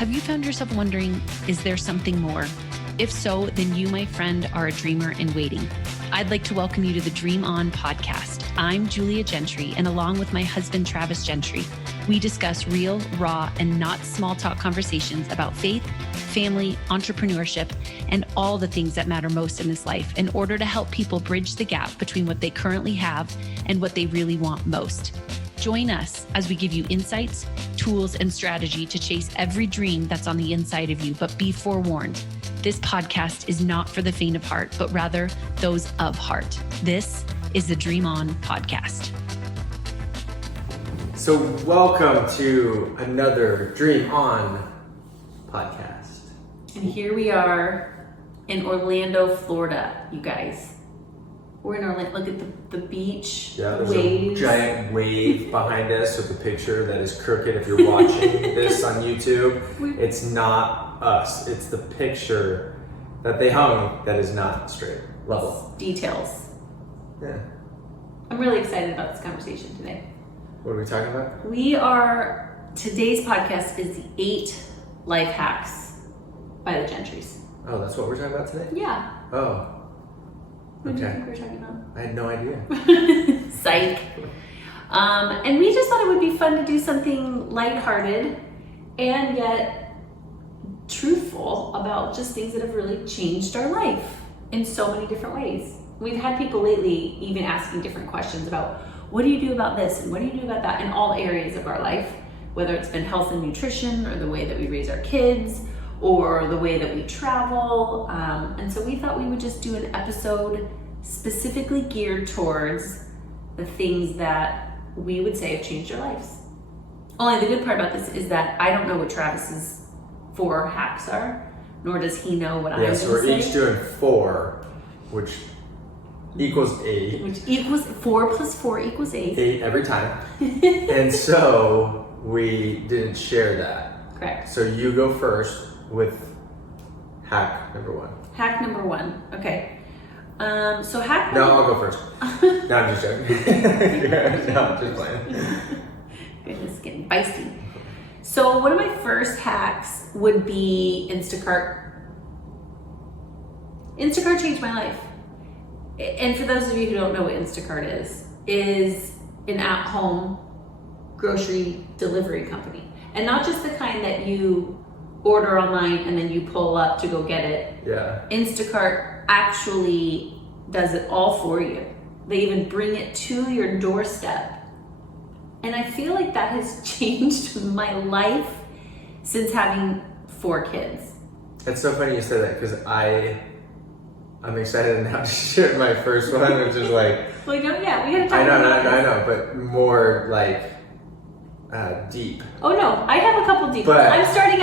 Have you found yourself wondering, is there something more? If so, then you, my friend, are a dreamer in waiting. I'd like to welcome you to the Dream On podcast. I'm Julia Gentry, and along with my husband, Travis Gentry, we discuss real, raw, and not small talk conversations about faith, family, entrepreneurship, and all the things that matter most in this life in order to help people bridge the gap between what they currently have and what they really want most. Join us as we give you insights, tools, and strategy to chase every dream that's on the inside of you. But be forewarned, this podcast is not for the faint of heart, but rather those of heart. This is the Dream On podcast. So welcome to another Dream On podcast. And here we are in Orlando, Florida, you guys. We're in Orlando. Look at the beach. Yeah, there's waves. a giant wave behind us with a picture that is crooked. If you're watching this on YouTube, it's not us. It's the picture that they hung that is not straight, level. Details. Yeah. I'm really excited about this conversation today. What are we talking about? Today's podcast is the 8 life hacks by the Gentrys. Oh, that's what we're talking about today? Yeah. Oh. What do you think we were talking about? I had no idea. Psych. And we just thought it would be fun to do something lighthearted and yet truthful about just things that have really changed our life in so many different ways. We've had people lately even asking different questions about what do you do about this and what do you do about that in all areas of our life, whether it's been health and nutrition or the way that we raise our kids or the way that we travel. And so we thought we would just do an episode specifically geared towards the things that we would say have changed our lives. Only the good part about this is that I don't know what Travis's 4 hacks are, nor does he know what I'm going to say. Yeah, so we're each doing 4, which equals 8. Which equals 4 plus 4 equals 8. 8 every time. And so we didn't share that. Correct. So you go first with hack number 1. Hack number 1. Okay. So hack No, number I'll go first. No, I'm just joking. No, I'm just playing. Goodness, getting feisty. So one of my first hacks would be Instacart. Instacart changed my life. And for those of you who don't know what Instacart is an at-home grocery delivery company. And not just the kind that you order online and then you pull up to go get it. Yeah. Instacart actually does it all for you. They even bring it to your doorstep. And I feel like that has changed my life since having 4 kids. It's so funny you said that because I'm excited now to share my first one, which is like... Well, we had to talk about I know, but more like deep. Oh no, I have a couple deep ones. But I'm starting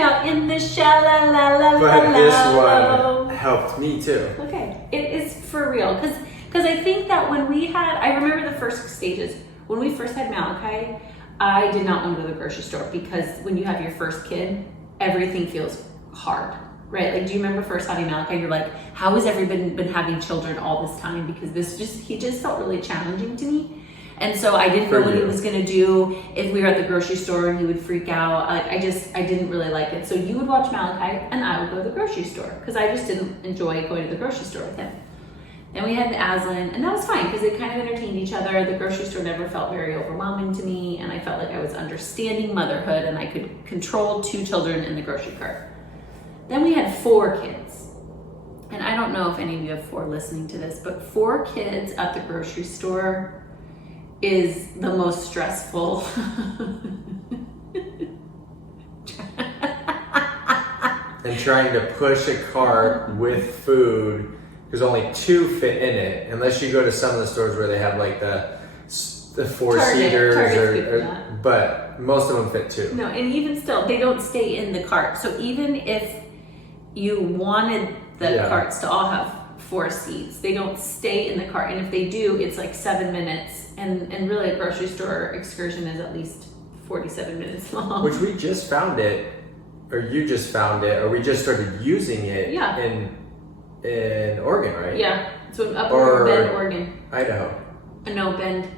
out in the sha-la-la-la-la-la. But this one helped me too. Okay, it is for real. Because I think that I remember the first stages. When we first had Malachi, I did not want to go to the grocery store because when you have your first kid, everything feels hard, right? Like, do you remember first having Malachi? You're like, how has everybody been having children all this time? Because he just felt really challenging to me. And so I didn't know what he was going to do if we were at the grocery store and he would freak out. Like, I didn't really like it. So you would watch Malachi and I would go to the grocery store because I just didn't enjoy going to the grocery store with him. Then we had Aslan, and that was fine because they kind of entertained each other. The grocery store never felt very overwhelming to me, and I felt like I was understanding motherhood and I could control 2 children in the grocery cart. Then we had 4 kids. And I don't know if any of you have 4 listening to this, but 4 kids at the grocery store is the most stressful. And trying to push a cart with food, because only 2 fit in it, unless you go to some of the stores where they have like the 4-seaters, but most of them fit 2. No, and even still, they don't stay in the cart. So even if you wanted the carts to all have 4 seats, they don't stay in the cart. And if they do, it's like 7 minutes. And really a grocery store excursion is at least 47 minutes long. Which we just found it, or you just found it, or we just started using it in Oregon, right? Yeah, so up in Bend, Oregon. Idaho. No, Bend.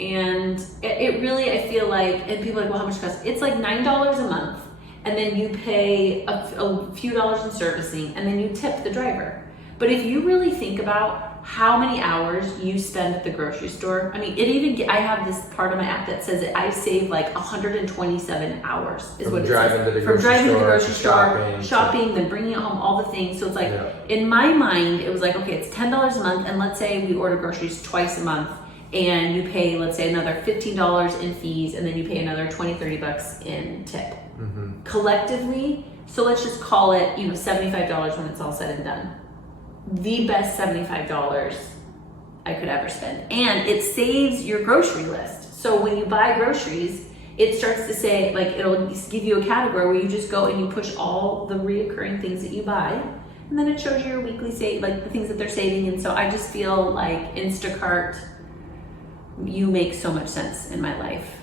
And it really, I feel like, and people are like, well, how much it costs? It's like $9 a month. and then you pay a few dollars in servicing, and then you tip the driver. But if you really think about how many hours you spend at the grocery store, I mean, I have this part of my app that says that I save like 127 hours is From what it driving says. to the From grocery driving to the store, grocery store, shopping, shopping, then bringing it home, all the things. So it's like, in my mind, it was like, okay, it's $10 a month, and let's say we order groceries twice a month, and you pay, let's say, another $15 in fees, and then you pay another $20-30 in tip. Collectively, so let's just call it, $75 when it's all said and done. The best $75 I could ever spend. And it saves your grocery list. So when you buy groceries, it starts to say, like, it'll give you a category where you just go and you push all the reoccurring things that you buy, and then it shows you your weekly save, like the things that they're saving. And so I just feel like Instacart, you make so much sense in my life.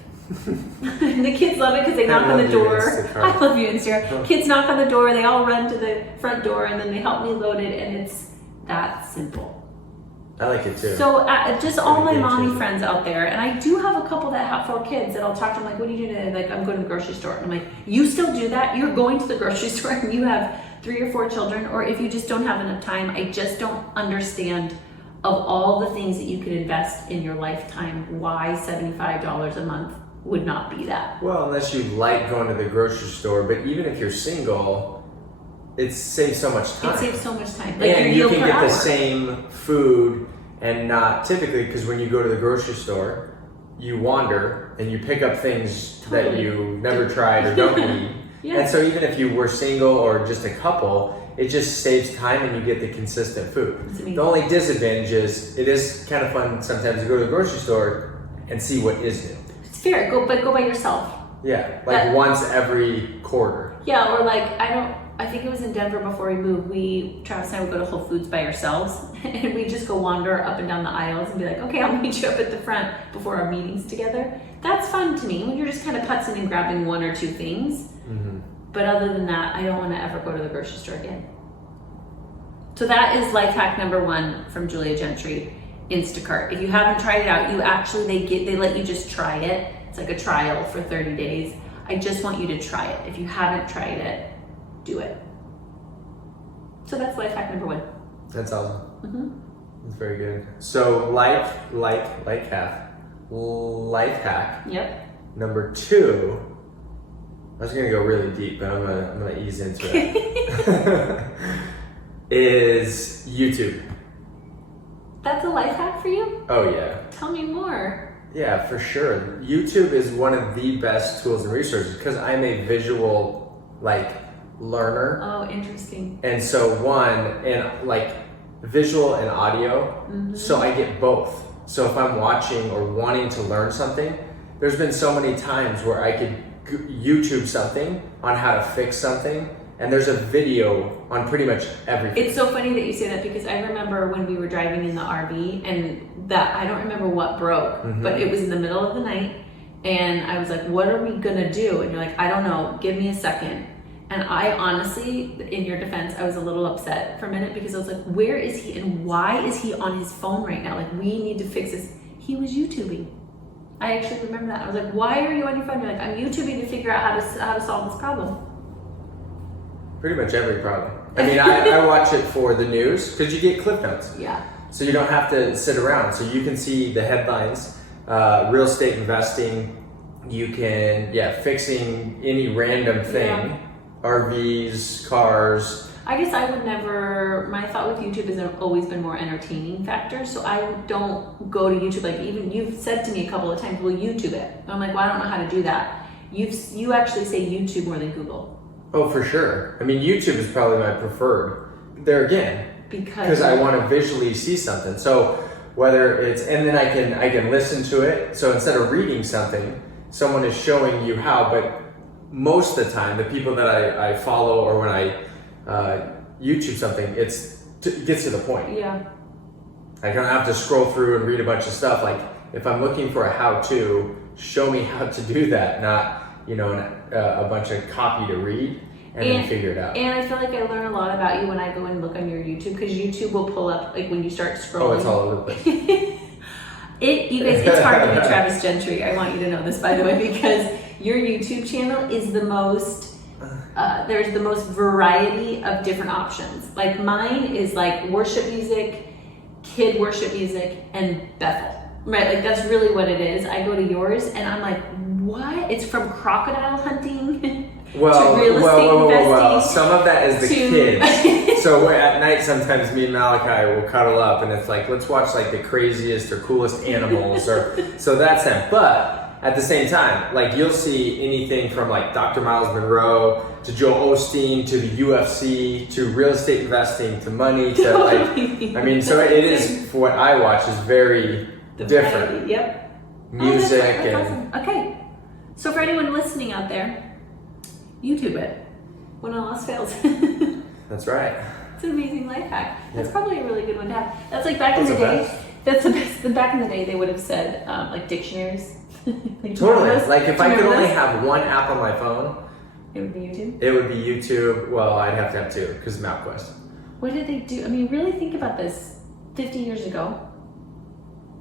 And the kids love it because they knock on the door. I love you, Instacart. Kids knock on the door, they all run to the front door, and then they help me load it, and it's that simple. I like it too. So just all my mommy friends out there, and I do have a couple that have 4 kids that I'll talk to them like, what are you doing today? Like, I'm going to the grocery store. And I'm like, you still do that? You're going to the grocery store and you have 3 or 4 children, or if you just don't have enough time, I just don't understand of all the things that you could invest in your lifetime, why $75 a month would not be that. Well, unless you like going to the grocery store, but even if you're single, it saves so much time. It saves so much time. Like, and you can get the same food, and not typically, because when you go to the grocery store, you wander and you pick up things that you never tried or don't need. And so even if you were single or just a couple, it just saves time and you get the consistent food. The only disadvantage is it is kind of fun sometimes to go to the grocery store and see what is new. It's fair, go by yourself. Yeah, like once every quarter. Yeah, or like, I think it was in Denver before we moved, Travis and I would go to Whole Foods by ourselves, and we just go wander up and down the aisles and be like, okay, I'll meet you up at the front before our meetings together. That's fun to me, when you're just kind of putzing and grabbing 1 or 2 things. But other than that, I don't want to ever go to the grocery store again. So that is life hack number 1 from Julia Gentry, Instacart. If you haven't tried it out, they let you just try it. It's like a trial for 30 days. I just want you to try it. If you haven't tried it, do it. So that's life hack number 1. That's awesome. That's very good. So life hack. Yep. Number 2. I was gonna go really deep, but I'm gonna ease into it. Is YouTube. That's a life hack for you? Oh yeah. Tell me more. Yeah, for sure. YouTube is one of the best tools and resources because I'm a visual learner. Oh, interesting. And so visual and audio, so I get both. So if I'm watching or wanting to learn something, there's been so many times where I could YouTube something on how to fix something, and there's a video on pretty much everything. It's so funny that you say that because I remember when we were driving in the RV, and that I don't remember what broke, but it was in the middle of the night, and I was like, what are we gonna do? And you're like, I don't know, give me a second. And I honestly, in your defense, I was a little upset for a minute because I was like, where is he and why is he on his phone right now? Like, we need to fix this. He was YouTubing. I actually remember that. I was like, why are you on your phone? You're like, I'm YouTubing to figure out how to solve this problem. Pretty much every problem. I mean, I watch it for the news because you get clip notes. Yeah. So you don't have to sit around. So you can see the headlines, real estate investing, you can, fixing any random thing, RVs, cars. I guess I would never, my thought with YouTube has always been more entertaining factor. So I don't go to YouTube, like even you've said to me a couple of times, well, YouTube it. And I'm like, well, I don't know how to do that. You actually say YouTube more than Google. Oh, for sure. I mean, YouTube is probably my preferred. There again, because I want to visually see something. So whether it's, and then I can listen to it. So instead of reading something, someone is showing you how. But most of the time, the people that I follow or when I YouTube something, it gets to the point. Yeah. I don't have to scroll through and read a bunch of stuff. Like if I'm looking for a how-to, show me how to do that, not a bunch of copy to read and then figure it out. And I feel like I learn a lot about you when I go and look on your YouTube, because YouTube will pull up like when you start scrolling. Oh, it's all over the place. You guys, it's hard to be Travis Gentry. I want you to know this, by the way, because your YouTube channel is the most there's the most variety of different options. Like mine is like worship music, kid worship music, and Bethel. Right, like that's really what it is. I go to yours and I'm like, what? It's from crocodile hunting to real estate investing. Some of that is the kids. So at night, sometimes me and Malachi will cuddle up and it's like, let's watch like the craziest or coolest animals, or so that's them. But at the same time, like you'll see anything from like Dr. Miles Monroe to Joel Osteen to the UFC to real estate investing to money to like, I mean, so it is, for what I watch, is very different. Variety, yep. Music that's and awesome. Okay. So for anyone listening out there, YouTube it when all else fails. that's right. It's an amazing life hack. That's Yeah. probably a really good one to have. That's like back in the day. That's the best. Back in the day, they would have said like dictionaries. Totally. Like if I could only have one app on my phone, it would be YouTube. it would be YouTube. Well, I'd have to have two because of MapQuest. What did they do? I mean, really think about this. 50 years ago,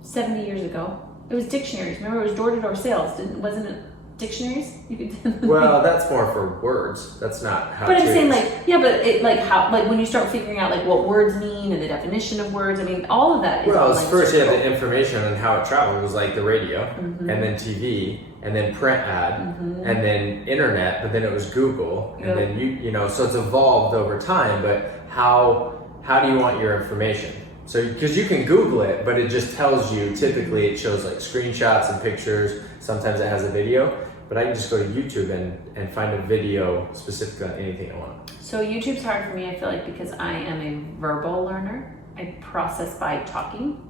70 years ago, it was dictionaries. Remember, it was door-to-door sales. Wasn't it dictionaries? You could. Well, that's more for words. That's not how. But I'm saying, like, yeah, but it, like, how, like, when you start figuring out like what words mean and the definition of words, I mean, all of that is. Well, like, first you have the information on how it traveled was like the radio, Mm-hmm. and then TV, and then print ad, and then internet. But then it was Google, and Yep. then you know. So it's evolved over time. But how do you want your information? So because you can Google it, but it just tells you. Typically, it shows like screenshots and pictures. Sometimes it has a video. But I can just go to YouTube and find a video specific on anything I want. So YouTube's hard for me, I feel like, because I am a verbal learner. I process by talking.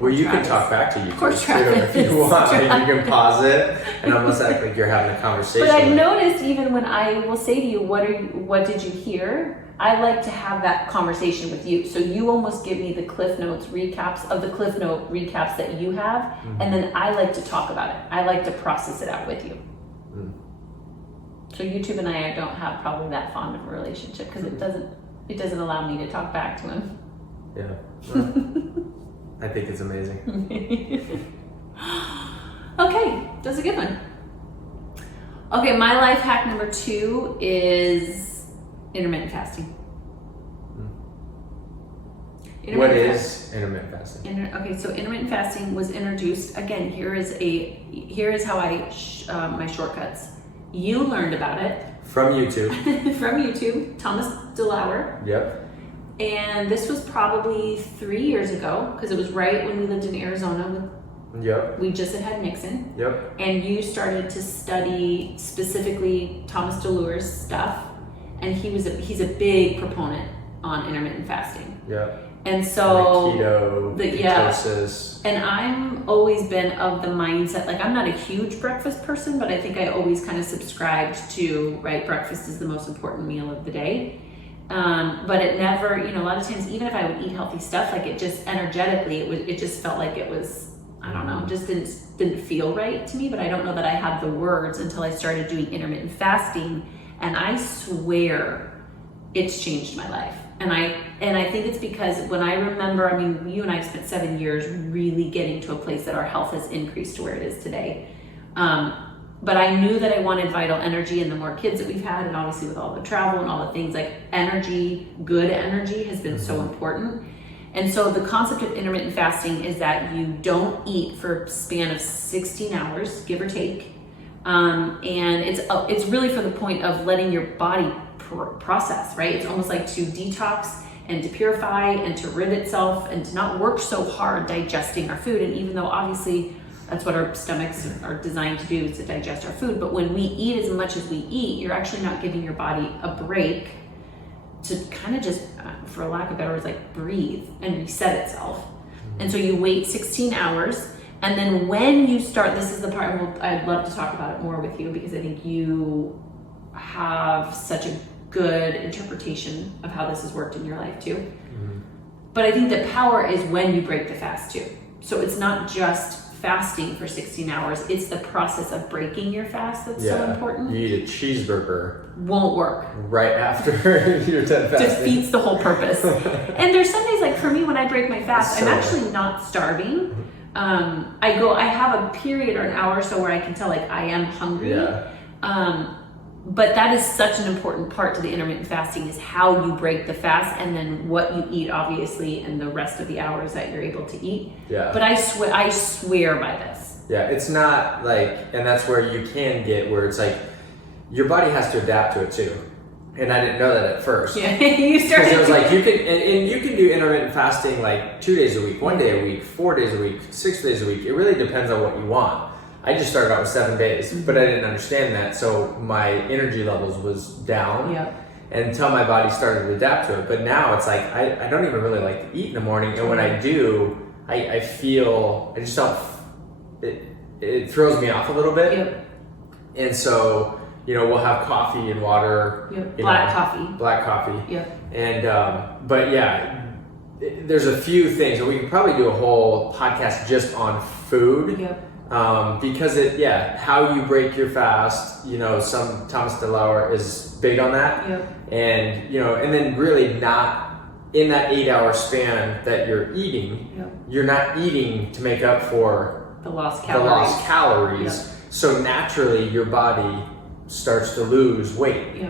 Well, you Travis. can talk back to YouTube Poor too Travis. if you want. Like, you can pause it and almost act like you're having a conversation. But I've noticed even when I will say to you, what did you hear? I like to have that conversation with you. So you almost give me the Cliff Notes recaps of the Cliff Note recaps that you have, and then I like to talk about it. I like to process it out with you. So YouTube and I don't have probably that fond of a relationship because it doesn't allow me to talk back to him. Yeah. Well, I think it's amazing. Okay, that's a good one. Okay, my life hack number 2 is intermittent fasting. What is intermittent fasting? Okay, so intermittent fasting was introduced. Again, here is how I my shortcuts. You learned about it From YouTube. from YouTube, Thomas DeLauer, Yep. and this was probably 3 years ago because it was right when we lived in Arizona. Yep. We just had Nixon, Yep. and you started to study specifically Thomas DeLauer's stuff, and he's a big proponent on intermittent fasting. Yep. And so Like keto, ketosis. And I'm always been of the mindset, like I'm not a huge breakfast person, but I think I always kind of subscribed to, right, breakfast is the most important meal of the day. But it never, a lot of times, even if I would eat healthy stuff, like it just energetically, it just felt like it was, I don't know, just didn't feel right to me. But I don't know that I had the words until I started doing intermittent fasting, and I swear it's changed my life. And I think it's because when I remember, I mean, you and I have spent 7 years really getting to a place that our health has increased to where it is today. But I knew that I wanted vital energy, and the more kids that we've had, and obviously with all the travel and all the things, like energy, good energy has been so important. And so the concept of intermittent fasting is that you don't eat for a span of 16 hours, give or take. And it's really for the point of letting your body process, right? It's almost like to detox and to purify and to rid itself and to not work so hard digesting our food. And even though obviously that's what our stomachs are designed to do, is to digest our food, but when we eat as much as we eat, you're actually not giving your body a break to kind of just, for lack of better words, like breathe and reset itself. And so you wait 16 hours, and then when you start, this is the part I'd love to talk about it more with you, because I think you have such a good interpretation of how this has worked in your life too. But I think the power is when you break the fast too. So it's not just fasting for 16 hours, it's the process of breaking your fast that's so important. You eat a cheeseburger. Won't work. Right after you're done fasting. Defeats the whole purpose. And there's some days, like for me, when I break my fast, I'm actually not starving. I have a period or an hour or so where I can tell like I am hungry. But that is such an important part to the intermittent fasting, is how you break the fast, and then what you eat, obviously, and the rest of the hours that you're able to eat. Yeah. But I swear by this. Yeah, it's not like, and that's where you can get where it's like your body has to adapt to it too. And I didn't know that at first. Yeah, you started. Because it was like you can, and you can do intermittent fasting like 2 days a week, 1 day a week, 4 days a week, 6 days a week. It really depends on what you want. I just started out with 7 days, but I didn't understand that, so my energy levels was down until my body started to adapt to it. But now it's like I don't even really like to eat in the morning, and when I do, I feel, I just don't, it throws me off a little bit. And so, you know, we'll have coffee and water. Black coffee. And but yeah, there's a few things, and we could probably do a whole podcast just on food. Because how you break your fast, you know, Thomas DeLauer is big on that. And, you know, and then really not in that 8 hour span that you're eating, you're not eating to make up for the lost calories. So naturally your body starts to lose weight.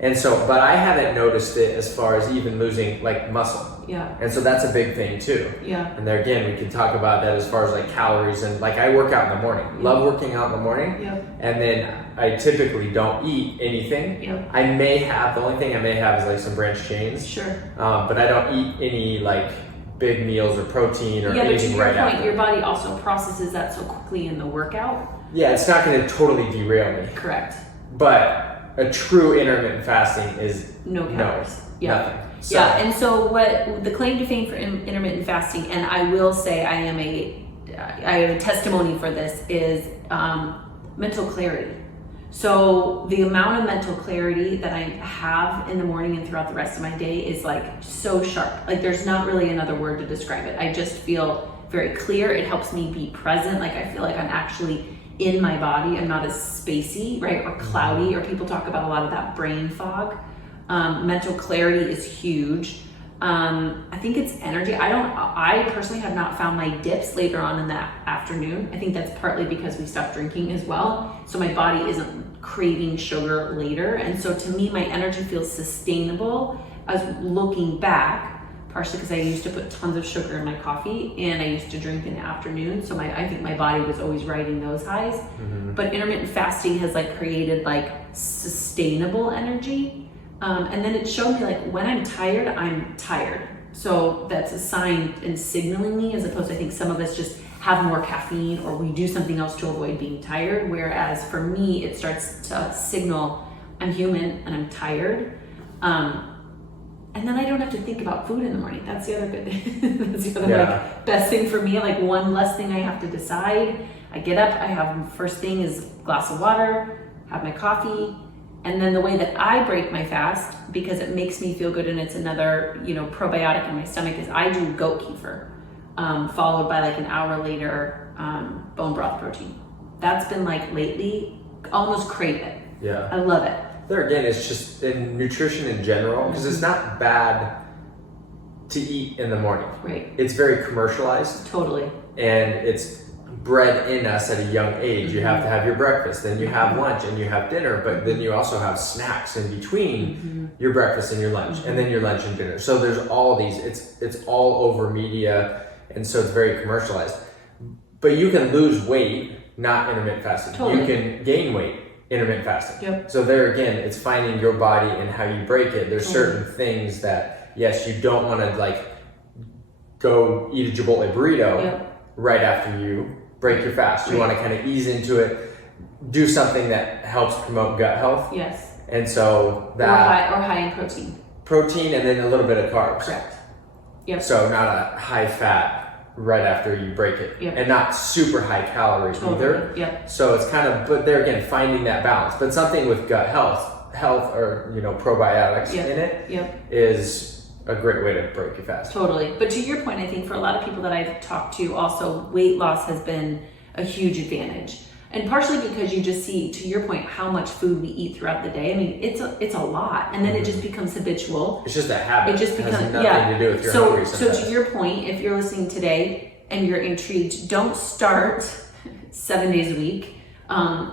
And so, but I haven't noticed it as far as even losing like muscle. And so that's a big thing too. And there again, we can talk about that as far as like calories, and like I work out in the morning. Love working out in the morning. And then I typically don't eat anything. I may have, the only thing I may have is like some branched chains. But I don't eat any like big meals or protein or anything right after. But to your point, your body also processes that so quickly in the workout. It's not going to totally derail me. Correct. But a true intermittent fasting is no calories. Nothing. So. And so what the claim to fame for intermittent fasting, and I will say I have a testimony for this, is mental clarity. So the amount of mental clarity that I have in the morning and throughout the rest of my day is like so sharp. Like there's not really another word to describe it. I just feel very clear. It helps me be present. Like I feel like I'm actually in my body. I'm not as spacey, right, or cloudy, or people talk about a lot of that brain fog. Mental clarity is huge. I think it's energy. I personally have not found my dips later on in that afternoon. I think that's partly because we stopped drinking as well. So my body isn't craving sugar later. And so to me, my energy feels sustainable as looking back, partially because I used to put tons of sugar in my coffee and I used to drink in the afternoon. So I think my body was always riding those highs. But intermittent fasting has like created like sustainable energy. And then it showed me like when I'm tired. So that's a sign and signaling me, as opposed to I think some of us just have more caffeine or we do something else to avoid being tired. Whereas for me, it starts to signal I'm human and I'm tired. And then I don't have to think about food in the morning. That's the other good thing. That's the other like, best thing for me. Like one less thing I have to decide. I get up, I have first thing is a glass of water, have my coffee. And then the way that I break my fast, because it makes me feel good and it's another, you know, probiotic in my stomach, is I do goat kefir, followed by like an hour later, bone broth protein. That's been like lately, almost crave it. I love it. There again, it's just in nutrition in general, because it's not bad to eat in the morning. Right. It's very commercialized. Totally. And it's bred in us at a young age. You have to have your breakfast, then you have lunch, and you have dinner, but then you also have snacks in between your breakfast and your lunch, and then your lunch and dinner. So there's all these, it's all over media, and so it's very commercialized. But you can lose weight, not intermittent fasting. Totally. You can gain weight, intermittent fasting. Yep. So there again, it's finding your body and how you break it. There's certain things that, yes, you don't want to like go eat a Chipotle burrito right after you break your fast. You want to kind of ease into it, do something that helps promote gut health. Yes. And so that or high in protein. Protein and then a little bit of carbs. Correct. Yep. So not a high fat right after you break it, and not super high calories either. Yep. So it's kind of, but there again, finding that balance. But something with gut health or you know probiotics in it is a great way to break your fast. Totally. But to your point, I think for a lot of people that I've talked to, also weight loss has been a huge advantage. And partially because you just see, to your point, how much food we eat throughout the day. I mean, it's a lot, and then it just becomes habitual. It's just a habit. It just becomes, has nothing to do with your hungry sometimes. So to your point, if you're listening today and you're intrigued, don't start 7 days a week.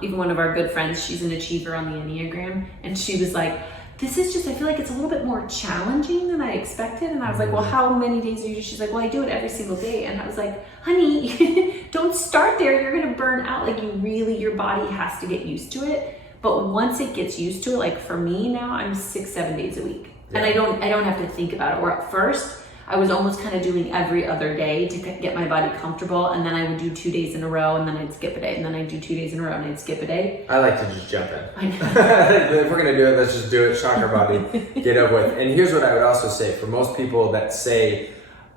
even one of our good friends, she's an achiever on the Enneagram, and she was like, this is just, I feel like it's a little bit more challenging than I expected. And I was like, well, how many days do you do? She's like, well, I do it every single day. And I was like, honey, don't start there. You're going to burn out. Like your body has to get used to it. But once it gets used to it, like for me now, I'm 6-7 days a week. Yeah. And I don't have to think about it. Or at first, I was almost kind of doing every other day to get my body comfortable, and then I would do 2 days in a row, and then I'd skip a day, and then I'd do 2 days in a row, and I'd skip a day. I like to just jump in. If we're gonna do it, let's just do it. Shock our body, get up with. And here's what I would also say for most people that say,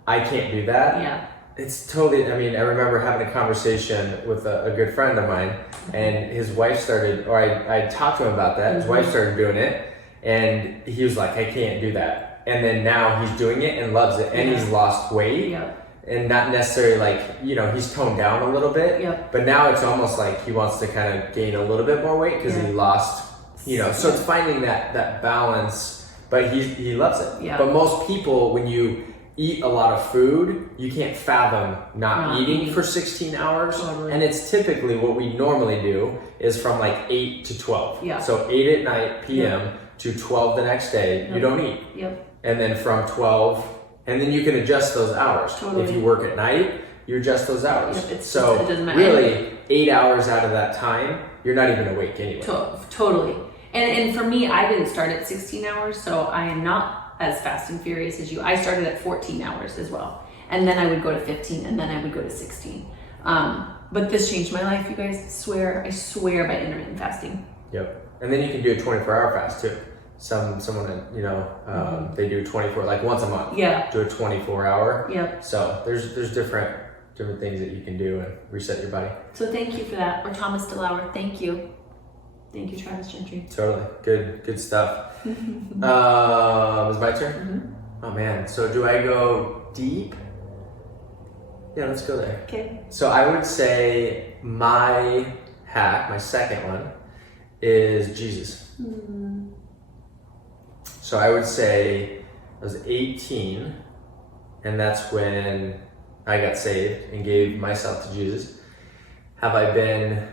I can't do that. Yeah. It's totally, I mean, I remember having a conversation with a good friend of mine, and his wife started, or I talked to him about that. His wife started doing it, and he was like, I can't do that. And then now he's doing it and loves it, and he's lost weight, and not necessarily like, he's toned down a little bit, but now it's almost like he wants to kind of gain a little bit more weight because he lost, so it's finding that balance, but he loves it. Yeah. But most people, when you eat a lot of food, you can't fathom not eating for 16 hours. Totally. And it's typically what we normally do is from like 8 to 12. Yeah. So 8 at night p.m. to 12 the next day, you don't eat. Yep. And then from 12, and then you can adjust those hours. Totally. If you work at night, you adjust those hours. Yep, it doesn't matter. Really, 8 hours out of that time, you're not even awake anyway. Totally. And for me, I didn't start at 16 hours, so I am not as fast and furious as you. I started at 14 hours as well. And then I would go to 15, and then I would go to 16. But this changed my life, you guys. I swear by intermittent fasting. Yep. And then you can do a 24-hour fast too. Someone they do 24, like once a month. Yeah. Do a 24-hour. Yep. So there's different things that you can do and reset your body. So thank you for that. Or Thomas DeLauer, thank you. Thank you, Travis Gentry. Totally. Good stuff. Is my turn? Mm-hmm. Oh man. So do I go deep? Yeah, let's go there. Okay. So I would say my hack, my second one, is Jesus. Mm-hmm. So I would say I was 18, and that's when I got saved and gave myself to Jesus. Have I been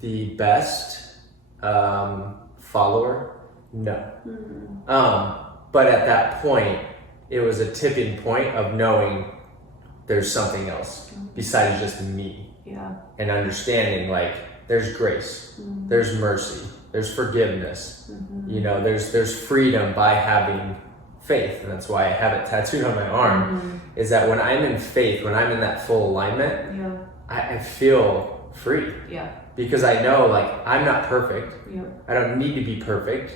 the best follower? No. Mm-hmm. But at that point, it was a tipping point of knowing there's something else besides just me. Yeah. And understanding like there's grace, there's mercy, there's forgiveness, there's freedom by having faith. And that's why I have it tattooed on my arm, is that when I'm in faith, when I'm in that full alignment, I feel free. Yeah. Because I know like I'm not perfect. Yep. I don't need to be perfect.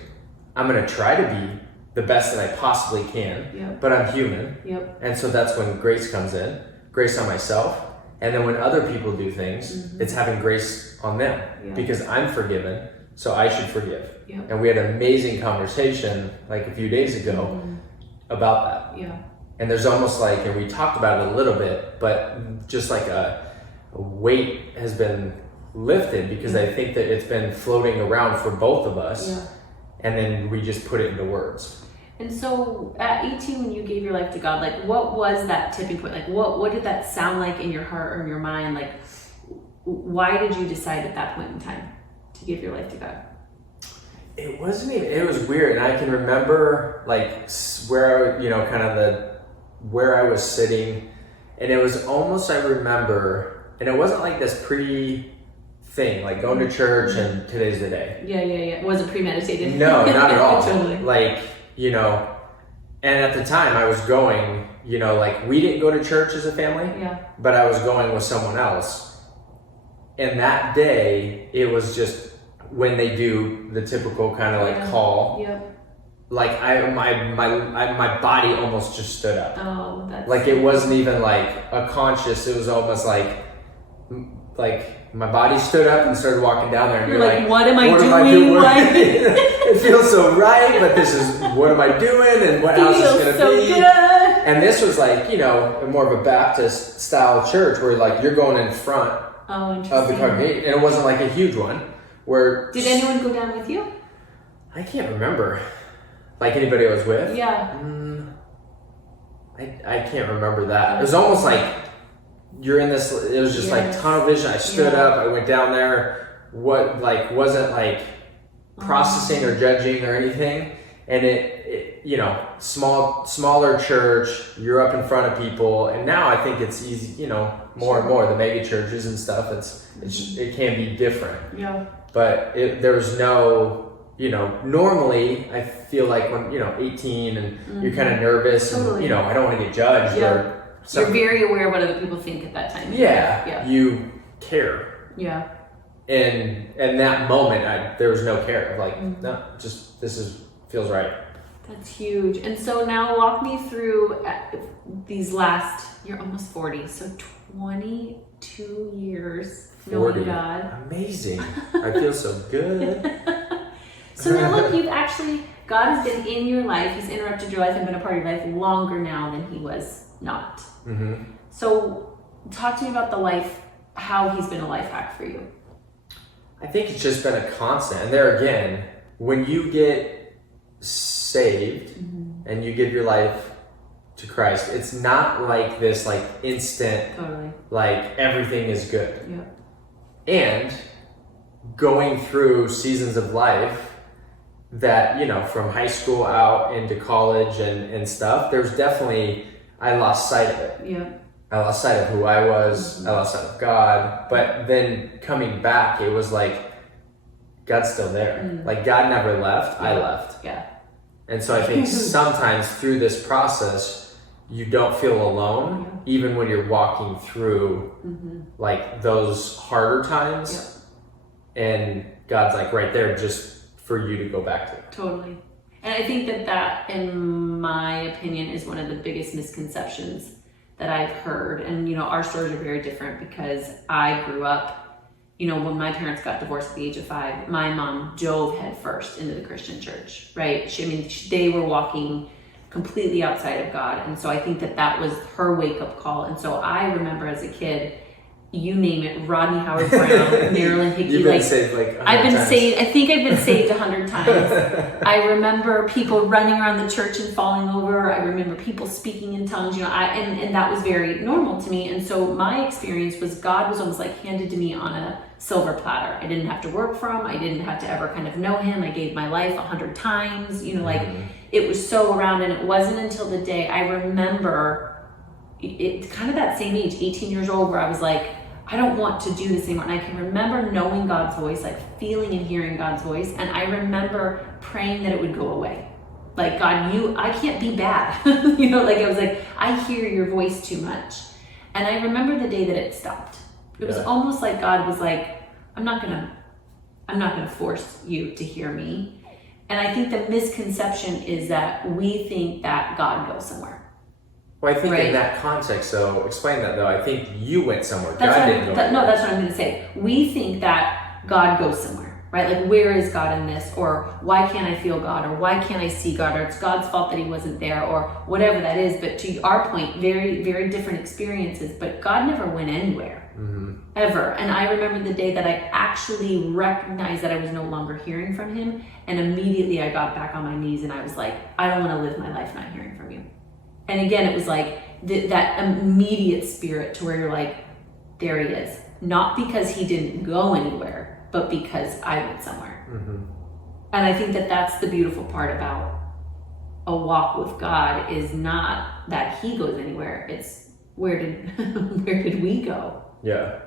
I'm going to try to be the best that I possibly can, but I'm human. Yep. And so that's when grace comes in, grace on myself. And then when other people do things, it's having grace on them because I'm forgiven, so I should forgive. Yep. And we had an amazing conversation like a few days ago about that. Yeah. And there's almost like, and we talked about it a little bit, but just like a weight has been lifted because I think that it's been floating around for both of us. Yeah. And then we just put it into words. And so at 18, when you gave your life to God, like what was that tipping point? Like what did that sound like in your heart or in your mind? Like why did you decide at that point in time to give your life to God? It wasn't even, it was weird. And I can remember like where, where I was sitting, and it was almost, I remember, and it wasn't like this thing, like going to church and today's the day. Yeah. It wasn't premeditated. No, not at all. Totally. Like, and at the time I was going, like we didn't go to church as a family, but I was going with someone else. And that day, it was just when they do the typical kind of like call, like my body almost just stood up. Oh, that's like it wasn't even like a conscious, it was almost like my body stood up and started walking down there, and you're like, what am I doing? It feels so right, but what am I doing, and how's this gonna be? Good. And this was like, more of a Baptist style church where like you're going in front of the congregation, and it wasn't like a huge one. Did anyone go down with you? I can't remember. Like anybody I was with? Yeah. I can't remember that. It was almost like you're in this, it was just like tunnel vision. I stood up, I went down there, wasn't like processing or judging or anything. And it you know, smaller church, you're up in front of people, and now I think it's easy, you know, more and more the mega churches and stuff. It can be different. Yeah. But there's no, you know, normally I feel like when, you know, 18 and you're kind of nervous and, you know, I don't want to get judged or something. You're very aware of what other people think at that time. Yeah. You care. Yeah. And in that moment, there was no care. Like, no, just feels right. That's huge. And so now walk me through these you're almost 40, so 22 years knowing God. Amazing. I feel so good. So now look, God has been in your life, he's interrupted your life and been a part of your life longer now than he was not. Mm-hmm. So talk to me about how he's been a life hack for you. I think it's just been a constant. And there again, when you get saved and you give your life to Christ, it's not like this like instant, like everything is good. Yeah. And going through seasons of life that, you know, from high school out into college and stuff, there's definitely, I lost sight of it. Yeah. I lost sight of who I was. I lost sight of God. But then coming back, it was like, God's still there. Like God never left. I left. Yeah. And so I think sometimes through this process, you don't feel alone, even when you're walking through like those harder times. And God's like right there just for you to go back to. Totally. And I think that, in my opinion, is one of the biggest misconceptions that I've heard. And, you know, our stories are very different because I grew up, you know, when my parents got divorced at the age of 5, my mom dove headfirst into the Christian church, right? They were walking completely outside of God. And so I think that was her wake-up call. And so I remember as a kid, you name it, Rodney Howard Brown, Marilyn Hickey. You've been saved like 100 I've been times. saved. I think I've been saved 100 times. I remember people running around the church and falling over. I remember people speaking in tongues. You know, and that was very normal to me. And so my experience was God was almost like handed to me on a silver platter. I didn't have to work for him. I didn't have to ever kind of know him. I gave my life 100 times. You know, like it was so around. And it wasn't until the day I remember it kind of that same age, 18 years old, where I was like, I don't want to do this anymore. And I can remember knowing God's voice, like feeling and hearing God's voice. And I remember praying that it would go away. Like, God, I can't be bad. You know, like I was like, I hear your voice too much. And I remember the day that it stopped. It was almost like God was like, I'm not gonna force you to hear me. And I think the misconception is that we think that God goes somewhere. Well, I think in that context, so explain that though. I think you went somewhere. God didn't go anywhere. No, that's what I'm going to say. We think that God goes somewhere, right? Like, where is God in this? Or why can't I feel God? Or why can't I see God? Or it's God's fault that he wasn't there, or whatever that is. But to our point, very, very different experiences. But God never went anywhere, ever. And I remember the day that I actually recognized that I was no longer hearing from him. And immediately I got back on my knees and I was like, I don't want to live my life not hearing from you. And again, it was like that immediate spirit to where you're like, there he is. Not because he didn't go anywhere, but because I went somewhere. And I think that that's the beautiful part about a walk with God, is not that he goes anywhere. It's where did we go? Yeah.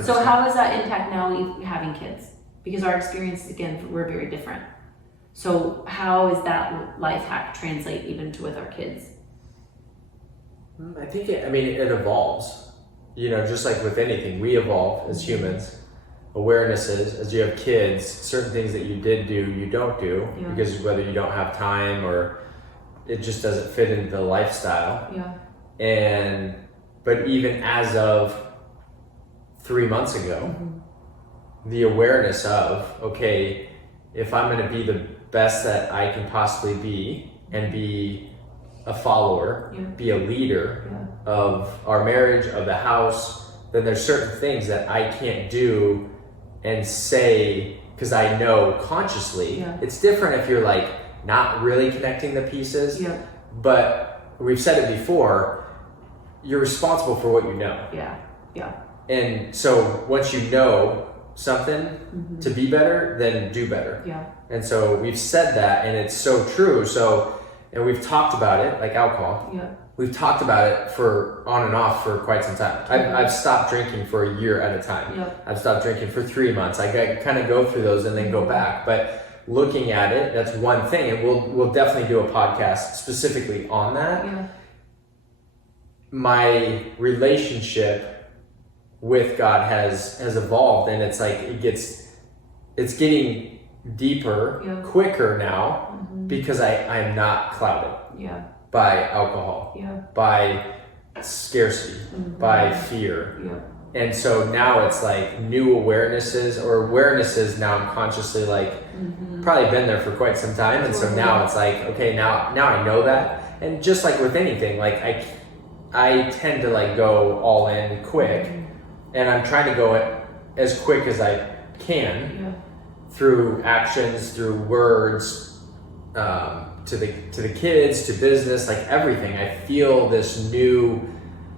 So how does that impact now having kids? Because our experiences, again, were very different. So how is that life hack translate even to with our kids? I think it evolves. You know, just like with anything, we evolve as humans. Awarenesses, as you have kids, certain things that you did do, you don't do, because whether you don't have time or it just doesn't fit into the lifestyle. But even as of 3 months ago, the awareness of, okay, if I'm going to be the best that I can possibly be and be a follower, be a leader of our marriage, of the house, then there's certain things that I can't do and say, because I know consciously. It's different if you're like not really connecting the pieces, but we've said it before, you're responsible for what you know. Yeah. And so once you know something to be better, then do better. Yeah. And so we've said that, and it's so true. So, and we've talked about it, like alcohol. Yeah. We've talked about it for on and off for quite some time. I've stopped drinking for a year at a time. Yeah. I've stopped drinking for 3 months. I kind of go through those and then go back. But looking at it, that's one thing, and we'll definitely do a podcast specifically on that. Yeah. My relationship with God has evolved, and it's like it's getting deeper, quicker now, because I am not clouded by alcohol, by scarcity, by fear. And so now it's like new awarenesses now I'm consciously like probably been there for quite some time, and so now it's like, okay, now I know that. And just like with anything, like I tend to like go all in quick, and I'm trying to go as quick as I can through actions, through words, to the kids, to business, like everything. I feel this new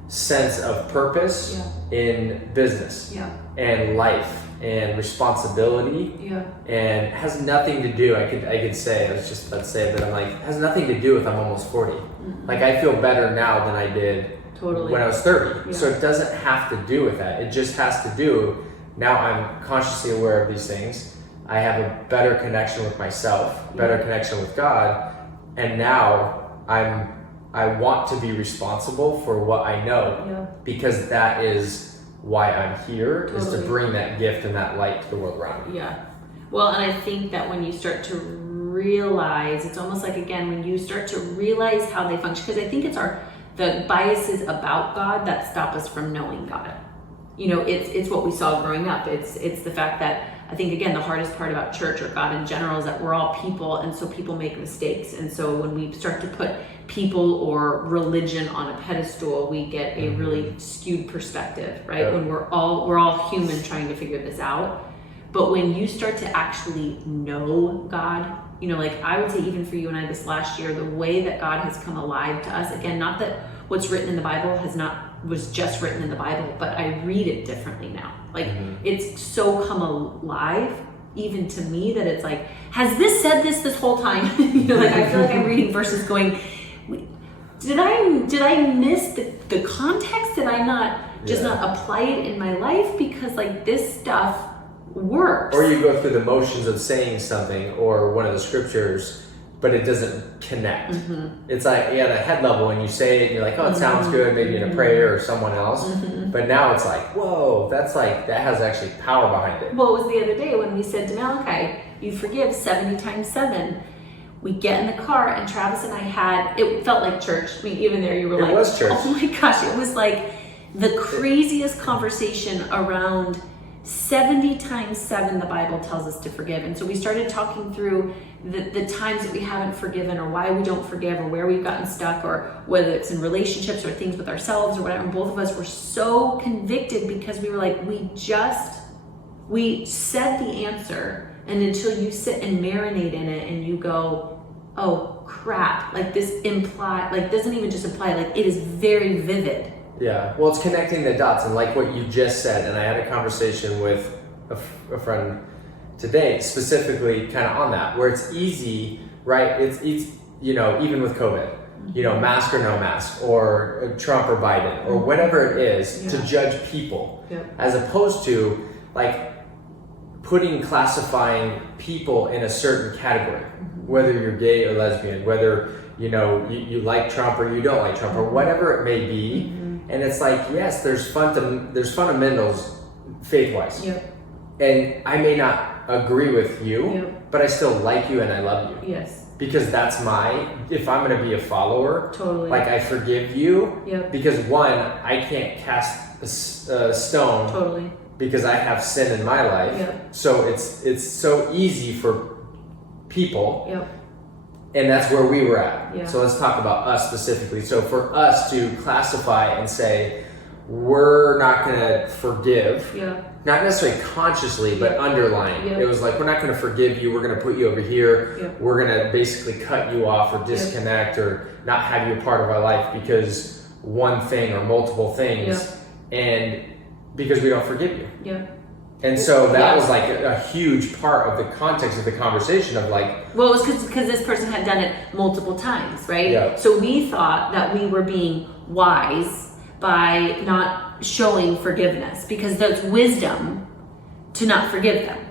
sense of purpose in business and life and responsibility, and has nothing to do. I could say, I was just about to say, but I'm like, it has nothing to do with I'm almost 40. Like I feel better now than I did when I was 30. So it doesn't have to do with that. It just has to do, now I'm consciously aware of these things. I have a better connection with myself, better connection with God, and now I want to be responsible for what I know, because that is why I'm here, is to bring that gift and that light to the world around me. Yeah. Well, and I think that when you start to realize, it's almost like, again, when you start to realize how they function, because I think it's the biases about God that stop us from knowing God. You know, it's what we saw growing up. It's the fact that, I think, again, the hardest part about church or God in general is that we're all people, and so people make mistakes. And so when we start to put people or religion on a pedestal, we get a really skewed perspective, right? When we're all human trying to figure this out. But when you start to actually know God, you know, like I would say, even for you and I this last year, the way that God has come alive to us, again, not that what's written in the Bible was just written in the Bible, but I read it differently now. Like it's so come alive even to me that it's like, has this said this whole time? You know, like I feel like I'm reading verses going, did I miss the context? Did I not not apply it in my life? Because like this stuff works. Or you go through the motions of saying something or one of the scriptures, but it doesn't connect. It's like, the head level, when you say it, you're like, oh, it sounds good, maybe in a prayer or someone else. But now it's like, whoa, that has actually power behind it. Well, it was the other day when we said to Malachi, you forgive 70 times 7. We get in the car, and Travis and I it felt like church. I mean, even there you were like, it was church. Oh my gosh, it was like the craziest conversation around 70 times 7 the Bible tells us to forgive. And so we started talking through the times that we haven't forgiven, or why we don't forgive, or where we've gotten stuck, or whether it's in relationships or things with ourselves or whatever. And both of us were so convicted because we were like, we said the answer, and until you sit and marinate in it and you go, oh crap, like this doesn't even just imply, like it is very vivid. Yeah, well, it's connecting the dots, and like what you just said, and I had a conversation with a friend today, specifically kind of on that, where it's easy, right? It's you know, even with COVID, you know, mask or no mask, or Trump or Biden, or whatever it is, to judge people, as opposed to like classifying people in a certain category, whether you're gay or lesbian, whether you know you like Trump or you don't like Trump, or whatever it may be. And it's like, yes, there's fundamentals faith-wise. And I may not agree with you, but I still like you and I love you. Yes. Because that's if I'm going to be a follower, totally. Like I forgive you, because one, I can't cast a stone, totally, because I have sin in my life. So it's so easy for people. And that's where we were at. So let's talk about us specifically. So for us to classify and say, we're not going to forgive, not necessarily consciously, but underlying. It was like, we're not going to forgive you. We're going to put you over here. We're going to basically cut you off or disconnect or not have you a part of our life because one thing or multiple things, and because we don't forgive you. Yeah. And so that was like a huge part of the context of the conversation of like... Well, it was because this person had done it multiple times, right? Yeah. So we thought that we were being wise by not showing forgiveness, because that's wisdom to not forgive them.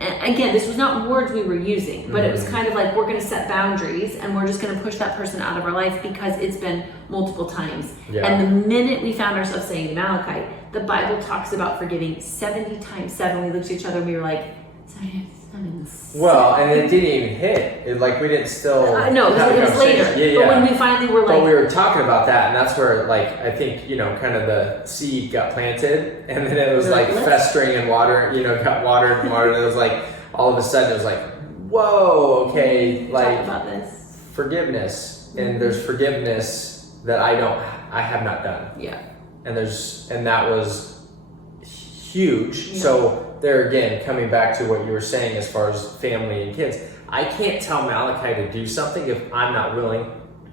Again, this was not words we were using, but it was kind of like, we're going to set boundaries and we're just going to push that person out of our life because it's been multiple times. Yeah. And the minute we found ourselves saying to Malachi, the Bible talks about forgiving 70 times 7. We looked at each other and we were like, 70 times 7. Well, and it didn't even hit. We didn't still... No, it was later. Yeah. But when we finally were like... But we were talking about that, and that's where, like, I think, kind of the seed got planted, and then it was like festering and water, got watered and watered, and it was like, all of a sudden it was like, whoa, okay, like... Talk about this. Forgiveness, and there's forgiveness that I have not done. Yeah. And that was huge. Yeah. So there again, coming back to what you were saying as far as family and kids, I can't tell Malachi to do something if I'm not willing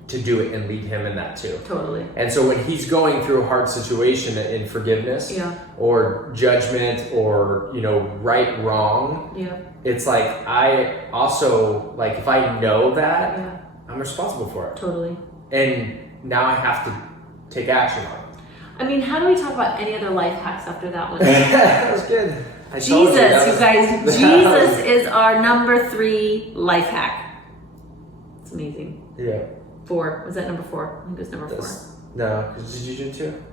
to do it and lead him in that too. Totally. And so when he's going through a hard situation in forgiveness or judgment or, right, wrong, it's like, I also, like, if I know that, I'm responsible for it. Totally. And now I have to take action on it. I mean, how do we talk about any other life hacks after that one? That was good. Jesus, you guys. Jesus is our number 3 life hack. It's amazing. Yeah. 4. Was that number 4? I think it was number 4. No, did you do 2?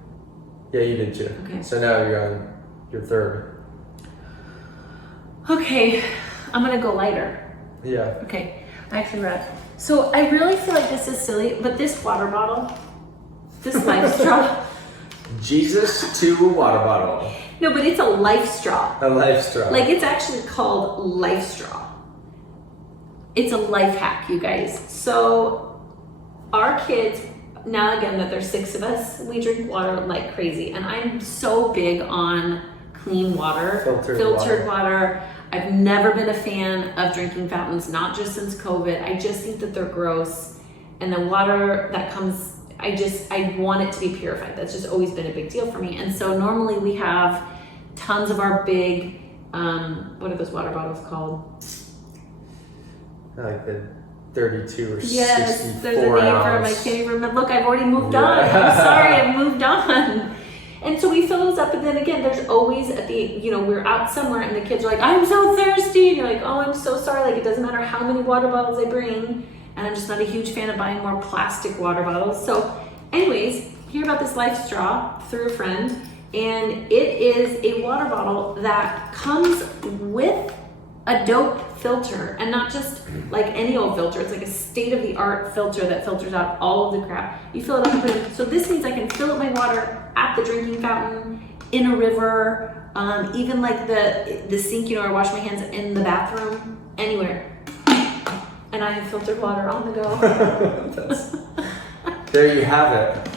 Yeah, you did 2. Okay. So now you're on your 3rd. Okay, I'm gonna go lighter. Yeah. Okay, I actually read. So I really feel like this is silly, but this water bottle, this life straw. Jesus to a water bottle. No, but it's a life straw. A life straw. Like, it's actually called life straw. It's a life hack, you guys. So our kids, now again that there's 6 of us, we drink water like crazy. And I'm so big on clean water, filtered water. I've never been a fan of drinking fountains, not just since COVID. I just think that they're gross. And the water that comes, I want it to be purified. That's just always been a big deal for me. And so normally we have tons of our big, what are those water bottles called? Like the 32 or 64 Yes, there's a name for them. I ounce. can't even remember. Look, I've already moved on. I'm sorry, I've moved on. And so we fill those up, and then again, there's always at the, we're out somewhere and the kids are like, I'm so thirsty. And you're like, oh, I'm so sorry. Like, it doesn't matter how many water bottles I bring. And I'm just not a huge fan of buying more plastic water bottles. So anyways, hear about this life straw through a friend. And it is a water bottle that comes with a dope filter, and not just like any old filter. It's like a state-of-the-art filter that filters out all of the crap. You fill it up and put it in. So this means I can fill up my water at the drinking fountain, in a river, even like the sink, I wash my hands in the bathroom, anywhere. And I have filtered water on the go. There you have it.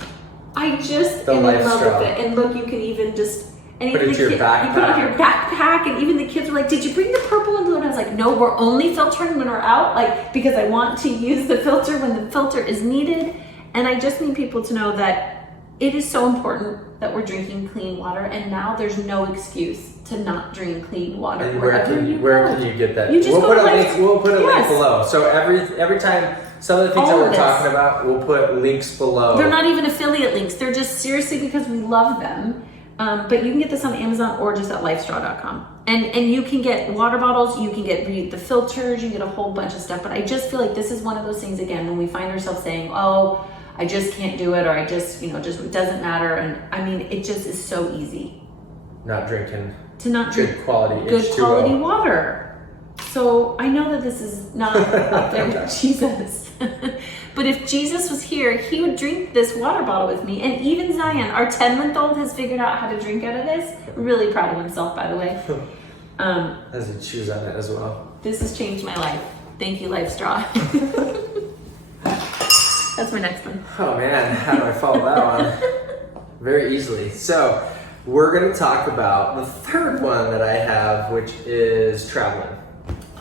I just am in love with it. And look, you can even just put it into your backpack. You put it on your backpack, and even the kids were like, "Did you bring the purple and blue?" And I was like, "No, we're only filtering when we're out, like, because I want to use the filter when the filter is needed." And I just need people to know that it is so important that we're drinking clean water, and now there's no excuse to not drink clean water. And where can you get that? You just we'll go put to a link. We'll put a link Yes. below. So every time some of the things All that of we're this. talking about, we'll put links below. They're not even affiliate links. They're just seriously because we love them. But you can get this on Amazon or just at lifestraw.com. And you can get water bottles, you can get the filters, you can get a whole bunch of stuff. But I just feel like this is one of those things, again, when we find ourselves saying, oh, I just can't do it, or I just, just it doesn't matter. And I mean, it just is so easy. Not drinking. To not drink good quality good H2O. quality water. So I know that this is not up there with Jesus. But if Jesus was here, he would drink this water bottle with me. And even Zion, our 10-month-old, has figured out how to drink out of this. Really proud of himself, by the way. As he chews on it as well. This has changed my life. Thank you, Life Straw. That's my next one. Oh man, how do I follow that one? Very easily. So we're going to talk about the third one that I have, which is traveling.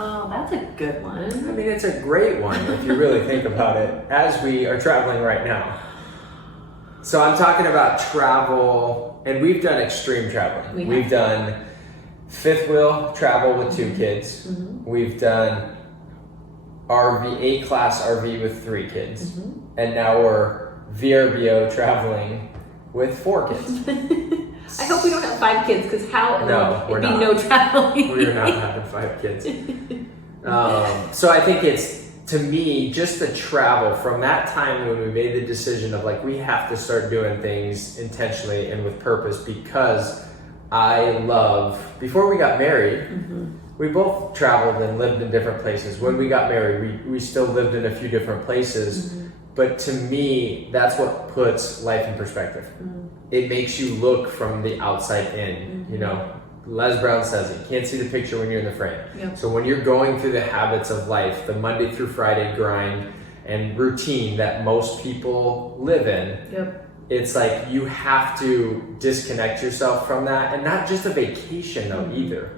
Oh, that's a good one. I mean, it's a great one if you really think about it, as we are traveling right now. So I'm talking about travel, and we've done extreme traveling. We've done fifth wheel travel with 2 kids. We've done RV, A-class RV with 3 kids. And now we're VRBO traveling with 4 kids. I hope we don't have 5 kids, because how we're it'd not. be no traveling. We're not having 5 kids. So I think it's, to me, just the travel from that time when we made the decision of like, we have to start doing things intentionally and with purpose, because before we got married, we both traveled and lived in different places. When we got married, we still lived in a few different places. But to me, that's what puts life in perspective. It makes you look from the outside in. You know, Les Brown says it, you can't see the picture when you're in the frame. So when you're going through the habits of life, the Monday through Friday grind and routine that most people live in, it's like you have to disconnect yourself from that. And not just a vacation though either.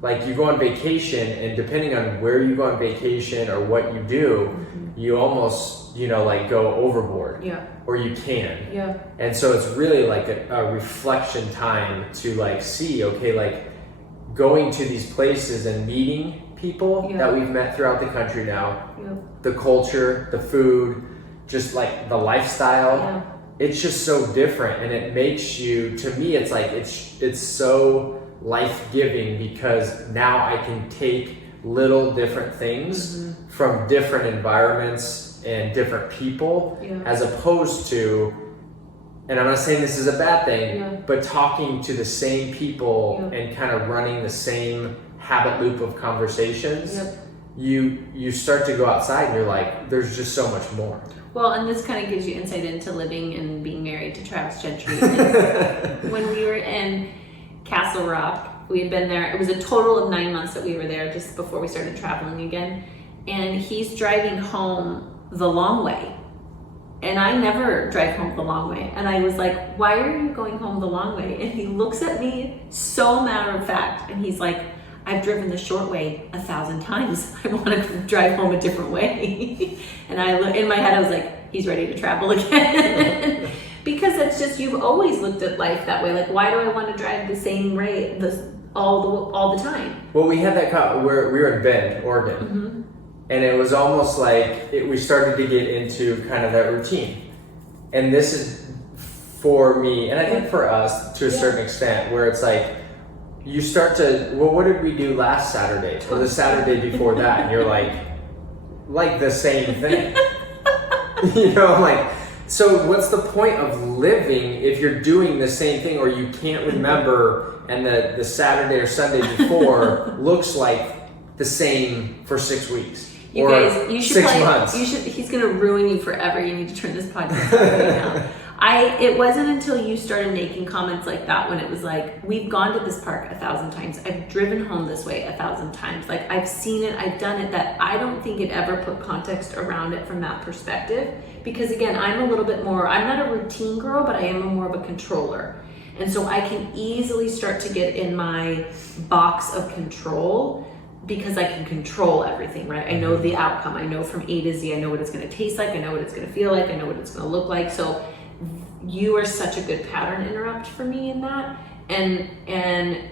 Like you go on vacation, and depending on where you go on vacation or what you do, you almost, like go overboard. Or you can. And so it's really like a reflection time to like see, okay, like going to these places and meeting people that we've met throughout the country now, the culture, the food, just like the lifestyle, it's just so different. And it makes you, to me, it's like, it's so life-giving, because now I can take little different things from different environments and different people, as opposed to, and I'm not saying this is a bad thing, but talking to the same people and kind of running the same habit loop of conversations, you start to go outside and you're like, there's just so much more. Well, and this kind of gives you insight into living and being married to Travis Gentry. When we were in Castle Rock, we had been there, it was a total of 9 months that we were there just before we started traveling again. And he's driving home the long way. And I never drive home the long way. And I was like, why are you going home the long way? And he looks at me so matter of fact, and he's like, I've driven the short way 1,000 times. I want to drive home a different way. And in my head, I was like, he's ready to travel again. Because it's just, you've always looked at life that way. Like, why do I want to drive the same rate all the time? Well, we had that we were in Bend, Oregon. And it was almost like we started to get into kind of that routine. And this is for me, and I think for us to a certain extent, where it's like, you start to, well, what did we do last Saturday? Or the Saturday before that? And you're like the same thing. So what's the point of living if you're doing the same thing, or you can't remember, and the Saturday or Sunday before looks like the same for 6 weeks? You guys, you should 6 months. He's going to ruin you forever. You need to turn this podcast off right now. It wasn't until you started making comments like that when it was like, we've gone to this park 1,000 times. I've driven home this way 1,000 times. Like, I've seen it, I've done it, that I don't think it ever put context around it from that perspective. Because again, I'm a little bit more, I'm not a routine girl, but I am more of a controller. And so I can easily start to get in my box of control, because I can control everything, right? I know the outcome. I know from A to Z. I know what it's going to taste like. I know what it's going to feel like. I know what it's going to look like. So you are such a good pattern interrupt for me in that. And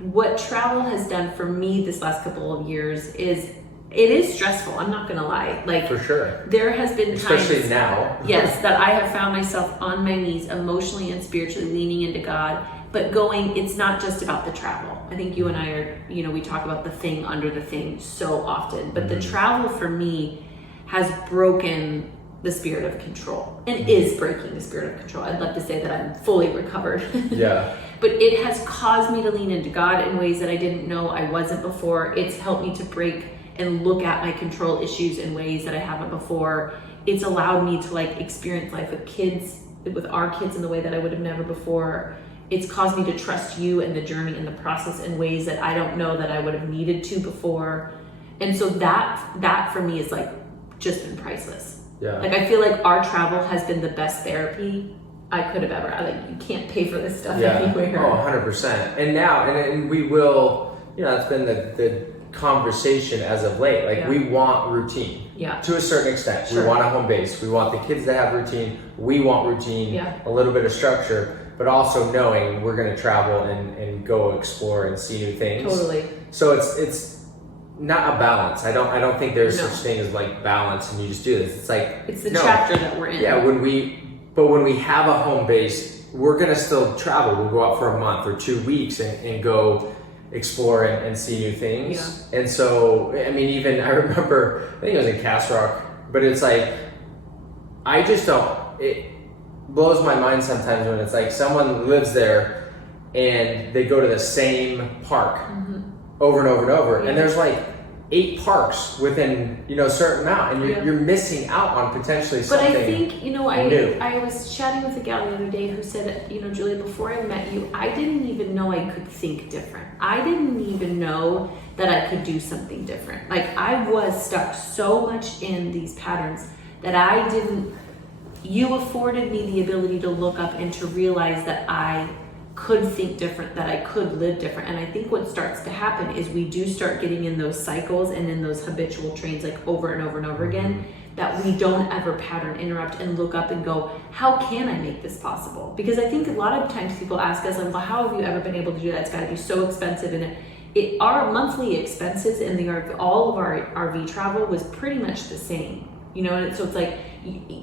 what travel has done for me this last couple of years is, it is stressful. I'm not going to lie. Like, for sure. There has been times, especially now, yes, that I have found myself on my knees emotionally and spiritually leaning into God, but it's not just about the travel. I think you and I are, we talk about the thing under the thing so often, but the travel for me has broken the spirit of control, and is breaking the spirit of control. I'd love to say that I'm fully recovered. Yeah. But it has caused me to lean into God in ways that I didn't know I wasn't before. It's helped me to break and look at my control issues in ways that I haven't before. It's allowed me to experience life with our kids in the way that I would have never before. It's caused me to trust you and the journey and the process in ways that I don't know that I would have needed to before. And so that for me is just been priceless. Yeah. I feel like our travel has been the best therapy I could have ever. You can't pay for this stuff anywhere. Oh, 100%. And now, and we will, that's been the conversation as of late. Like, Yeah. we want routine. Yeah. To a certain extent. Sure. We want a home base. We want the kids to have routine. We want routine, Yeah. a little bit of structure, but also knowing we're going to travel and go explore and see new things. Totally. So it's not a balance. I don't think there's No. such thing as like balance and you just do this. It's like, It's the no. chapter that we're in. Yeah, when we have a home base, we're gonna still travel. We'll go out for a month or 2 weeks and go explore and see new things. And so, I mean, even I remember, I think it was in Castle Rock, but it's like, I just don't, it blows my mind sometimes when it's like someone lives there and they go to the same park over and over and over, and there's like 8 parks within, a certain amount, and you're missing out on potentially something. But I think, new. I was chatting with a gal the other day who said, Julia, before I met you, I didn't even know I could think different. I didn't even know that I could do something different. Like, I was stuck so much in these patterns that you afforded me the ability to look up and to realize that I could think different, that I could live different. And I think what starts to happen is we do start getting in those cycles and in those habitual trains, like over and over and over again, that we don't ever pattern interrupt and look up and go, how can I make this possible? Because I think a lot of times people ask us, like, well, how have you ever been able to do that? It's got to be so expensive. And our monthly expenses in all of our RV travel was pretty much the same, and so it's like,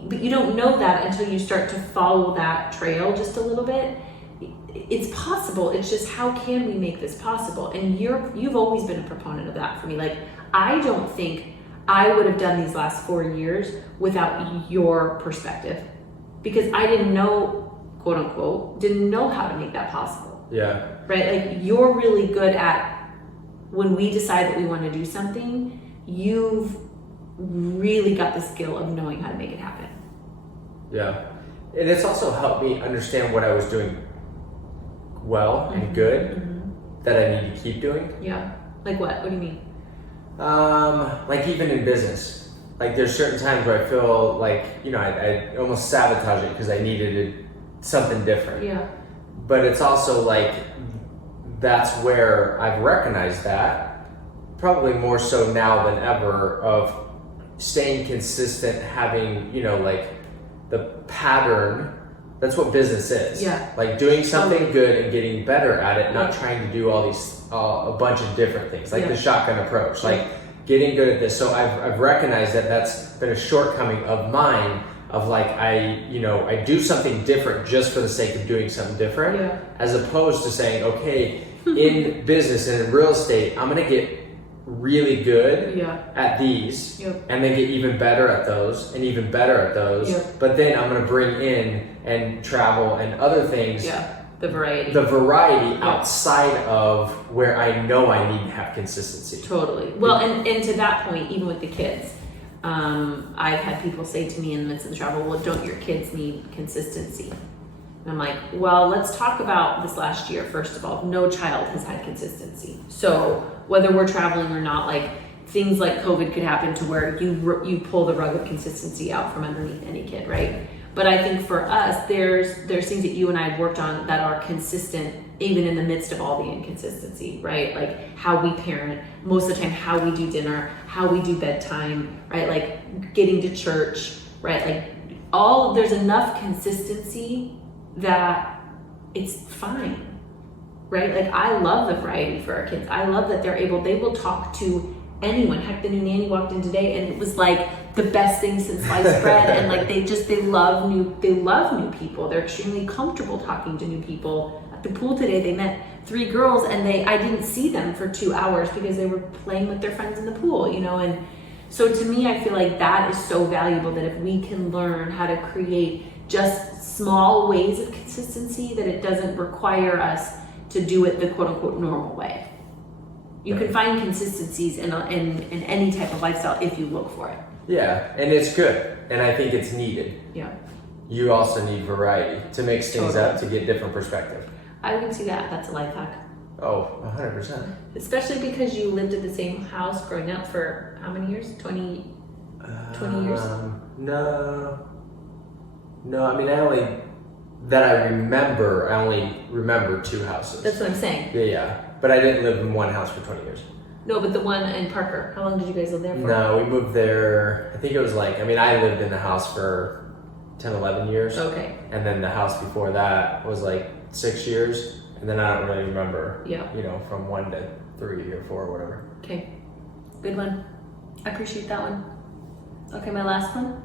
but you don't know that until you start to follow that trail just a little bit. It's possible. It's just, how can we make this possible? And you've always been a proponent of that for me. Like, I don't think I would have done these last 4 years without your perspective, because I didn't know, quote unquote, didn't know how to make that possible. Yeah. Right? Like, you're really good at, when we decide that we want to do something, you've really got the skill of knowing how to make it happen. Yeah. And it's also helped me understand what I was doing well and good that I need to keep doing. Yeah. Like what? What do you mean? Like, even in business, like, there's certain times where I feel like, I almost sabotage it because I needed something different. Yeah. But it's also like, that's where I've recognized that, probably more so now than ever, of staying consistent, having, like, the pattern. That's what business is. Yeah. Like, doing something good and getting better at it, not trying to do all these, a bunch of different things, like the shotgun approach, like getting good at this. So I've recognized that that's been a shortcoming of mine, of like, I do something different just for the sake of doing something different, as opposed to saying, okay, in business and in real estate, I'm going to get really good at these, and then get even better at those and even better at those, but then I'm going to bring in and travel and other things, the variety outside of where I know I need to have consistency. Totally. Well, and to that point, even with the kids, I've had people say to me in the midst of the travel, well, don't your kids need consistency? And I'm like, well, let's talk about this last year. First of all, no child has had consistency. So whether we're traveling or not, like, things like COVID could happen to where you pull the rug of consistency out from underneath any kid, right? But I think for us, there's things that you and I have worked on that are consistent, even in the midst of all the inconsistency, right? Like, how we parent, most of the time, how we do dinner, how we do bedtime, right? Like, getting to church, right? Like, there's enough consistency that it's fine, right? Like, I love the variety for our kids. I love that they will talk to anyone. Heck, the new nanny walked in today and it was like the best thing since sliced bread. And like, they love new people. They're extremely comfortable talking to new people. At the pool today, they met 3 girls and I didn't see them for 2 hours because they were playing with their friends in the pool, and so to me, I feel like that is so valuable, that if we can learn how to create just small ways of consistency, that it doesn't require us to do it the quote unquote normal way. You can find consistencies in any type of lifestyle if you look for it. Yeah, and it's good, and I think it's needed. Yeah. You also need variety to mix things up, to get different perspective. I would see that. That's a life hack. Oh, 100%. Especially because you lived at the same house growing up for how many years? 20 years? No, I mean, I only remember 2 houses. That's what I'm saying. Yeah. But I didn't live in one house for 20 years. No, but the one in Parker. How long did you guys live there for? No, we moved there, I think it was like, I mean, I lived in the house for 10, 11 years. Okay. And then the house before that was like 6 years. And then I don't really remember, Yeah. you know, from 1 to 3 or 4 or whatever. Okay. Good one. I appreciate that one. Okay, my last one.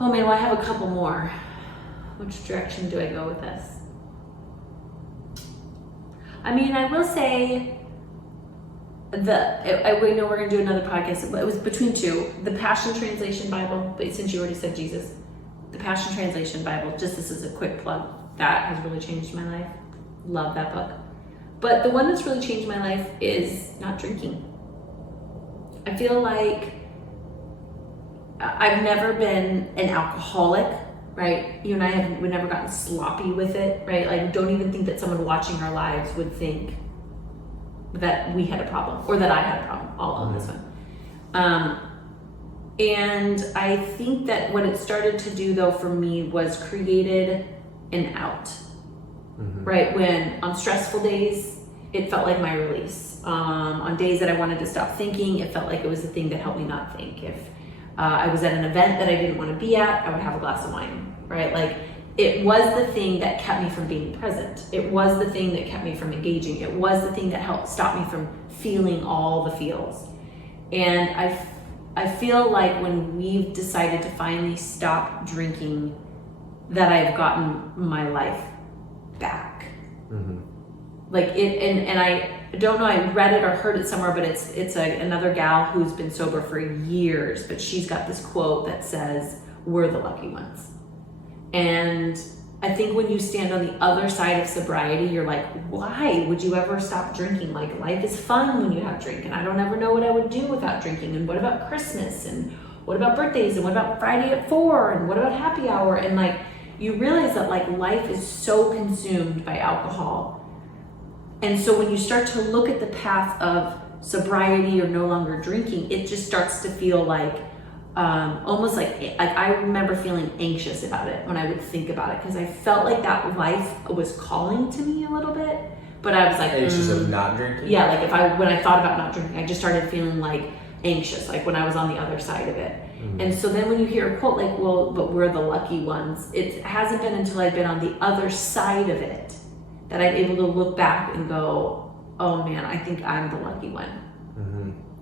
Oh man, well, I have a couple more. Which direction do I go with this? I mean, I will say we know we're going to do another podcast. It was between two. The Passion Translation Bible, but since you already said Jesus, the Passion Translation Bible, just this is a quick plug, that has really changed my life. Love that book. But the one that's really changed my life is not drinking. I feel like I've never been an alcoholic, right? You and I we've never gotten sloppy with it, right? Like, don't even think that someone watching our lives would think that we had a problem or that I had a problem all on this one. And I think that what it started to do though for me was created an out, right? When on stressful days, it felt like my release. On days that I wanted to stop thinking, it felt like it was the thing that helped me not think. If I was at an event that I didn't want to be at, I would have a glass of wine, right? Like, it was the thing that kept me from being present. It was the thing that kept me from engaging. It was the thing that helped stop me from feeling all the feels. And I feel like when we've decided to finally stop drinking, that I've gotten my life back. Like it, and I don't know, I read it or heard it somewhere, but it's another gal who's been sober for years, but she's got this quote that says, "We're the lucky ones." And I think when you stand on the other side of sobriety, you're like, why would you ever stop drinking? Like, life is fun when you have drink, and I don't ever know what I would do without drinking. And what about Christmas? And what about birthdays? And what about Friday at 4? And what about happy hour? And like, you realize that like life is so consumed by alcohol. And so when you start to look at the path of sobriety or no longer drinking, it just starts to feel like almost like I remember feeling anxious about it when I would think about it, because I felt like that life was calling to me a little bit, but I was like anxious of not drinking. Yeah, like when I thought about not drinking, I just started feeling like anxious, like when I was on the other side of it. And so then when you hear a quote like, well, but we're the lucky ones, it hasn't been until I've been on the other side of it that I'm able to look back and go, oh man, I think I'm the lucky one.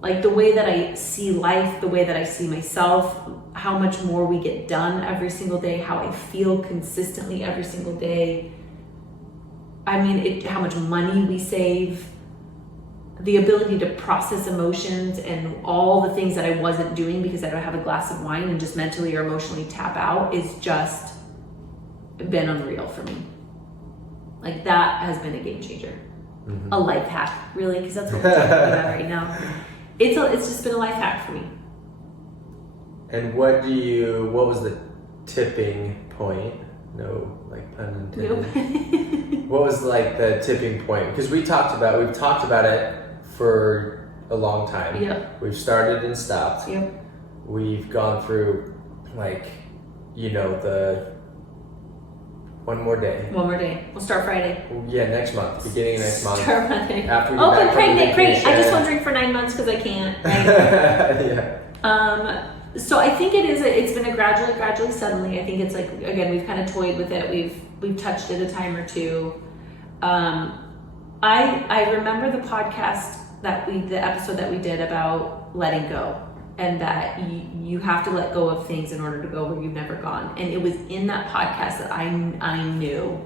Like the way that I see life, the way that I see myself, how much more we get done every single day, how I feel consistently every single day. I mean, how much money we save, the ability to process emotions and all the things that I wasn't doing because I don't have a glass of wine and just mentally or emotionally tap out is just been unreal for me. Like, that has been a game changer. A life hack, really, because that's what we're talking about right now. It's just been a life hack for me. And what was the tipping point? No, like pun intended. Nope. What was like the tipping point? Because we've talked about it for a long time. Yep. We've started and stopped. Yep. We've gone through like, the one more day. One more day. We'll start Friday. Yeah, next month. Beginning of next month. Start Monday. After we get oh, back but from pregnant, great. vacation. I just won't drink for 9 months because I can't. Right? Yeah. So I think it's been a gradually, suddenly. I think it's like, again, we've kind of toyed with it. We've touched it a time or two. I remember the the episode that we did about letting go, and that you have to let go of things in order to go where you've never gone. And it was in that podcast that I knew.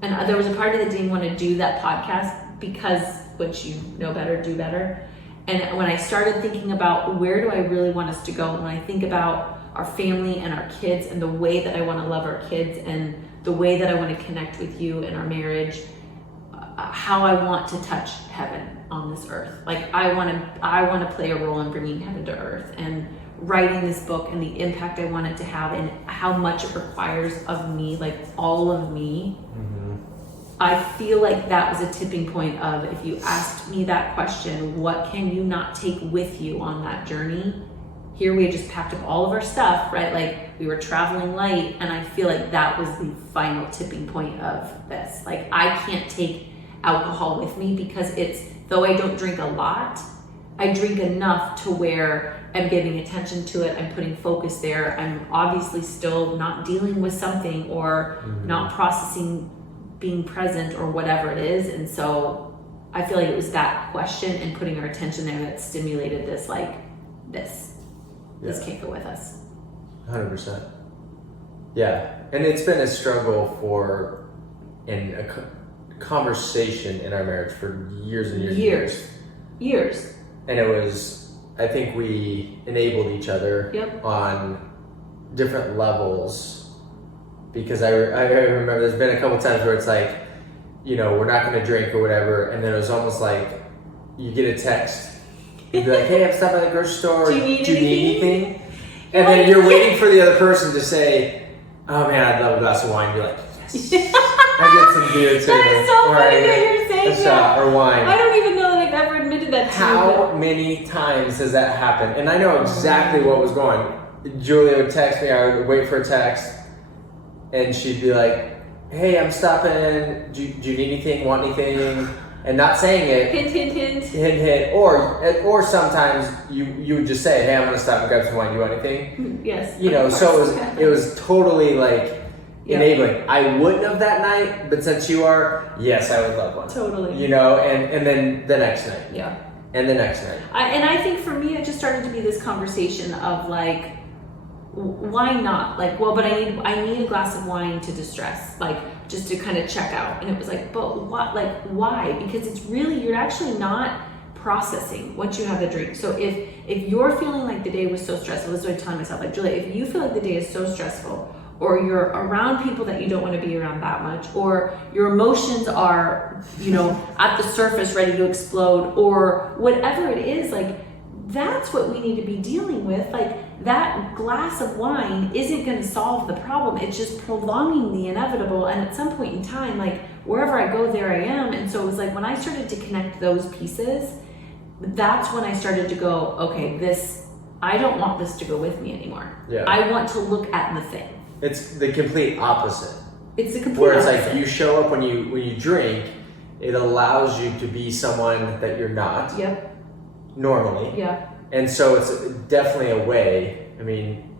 And there was a part of it that didn't want to do that podcast because, which you know better, do better. And when I started thinking about where do I really want us to go, and when I think about our family and our kids and the way that I want to love our kids and the way that I want to connect with you in our marriage, how I want to touch heaven on this earth. Like, I want to play a role in bringing heaven to earth, and writing this book and the impact I want it to have and how much it requires of me, like all of me. I feel like that was a tipping point of, if you asked me that question, what can you not take with you on that journey? Here we had just packed up all of our stuff, right? Like, we were traveling light, and I feel like that was the final tipping point of this. Like, I can't take alcohol with me, because though I don't drink a lot, I drink enough to where I'm giving attention to it, I'm putting focus there, I'm obviously still not dealing with something or not processing being present or whatever it is. And so I feel like it was that question and putting our attention there that stimulated this, like, this can't go with us. 100%. Yeah, and it's been a struggle in a conversation in our marriage for years and years. And it was, I think we enabled each other on different levels, because I remember there's been a couple times where it's like, you know, we're not going to drink or whatever, and then it was almost like you get a text, you'd be like, hey, I'm stopping at the grocery store, do you need anything? And then you're waiting for the other person to say, oh man, I'd love a glass of wine. You're like, yes. I get some beer too. That is so funny that you're saying a shot or wine. I don't even know that I've ever admitted that to you. How many times has that happened? And I know exactly what was going. Julia would text me, I would wait for a text, and she'd be like, hey, I'm stopping, do you need anything, want anything? And not saying it. Hint, hint, hint. Hint, hint. Or sometimes you would just say, hey, I'm going to stop and grab some wine, you want anything? Yes. You know, so it was totally like enabling. I wouldn't have that night, but since you are, yes, I would love one. Totally. You know, and then the next night. Yeah. And the next night. And I think for me, it just started to be this conversation of like, why not? Like, well, but I need a glass of wine to distress, like just to kind of check out. And it was like, but what? Like, why? Because it's really, you're actually not processing once you have the drink. So if you're feeling like the day was so stressful, this is what I'm telling myself, like, Julia, if you feel like the day is so stressful, or you're around people that you don't want to be around that much, or your emotions are, you know, at the surface ready to explode, or whatever it is, like, that's what we need to be dealing with. Like, that glass of wine isn't going to solve the problem. It's just prolonging the inevitable. And at some point in time, like, wherever I go, there I am. And so it was like, when I started to connect those pieces, that's when I started to go, okay, I don't want this to go with me anymore. Yeah. I want to look at the thing. It's the complete opposite. It's the complete where it's opposite. like you show up when you drink, it allows you to be someone that you're not. Yep. Normally. Yeah. And so it's definitely a way, I mean,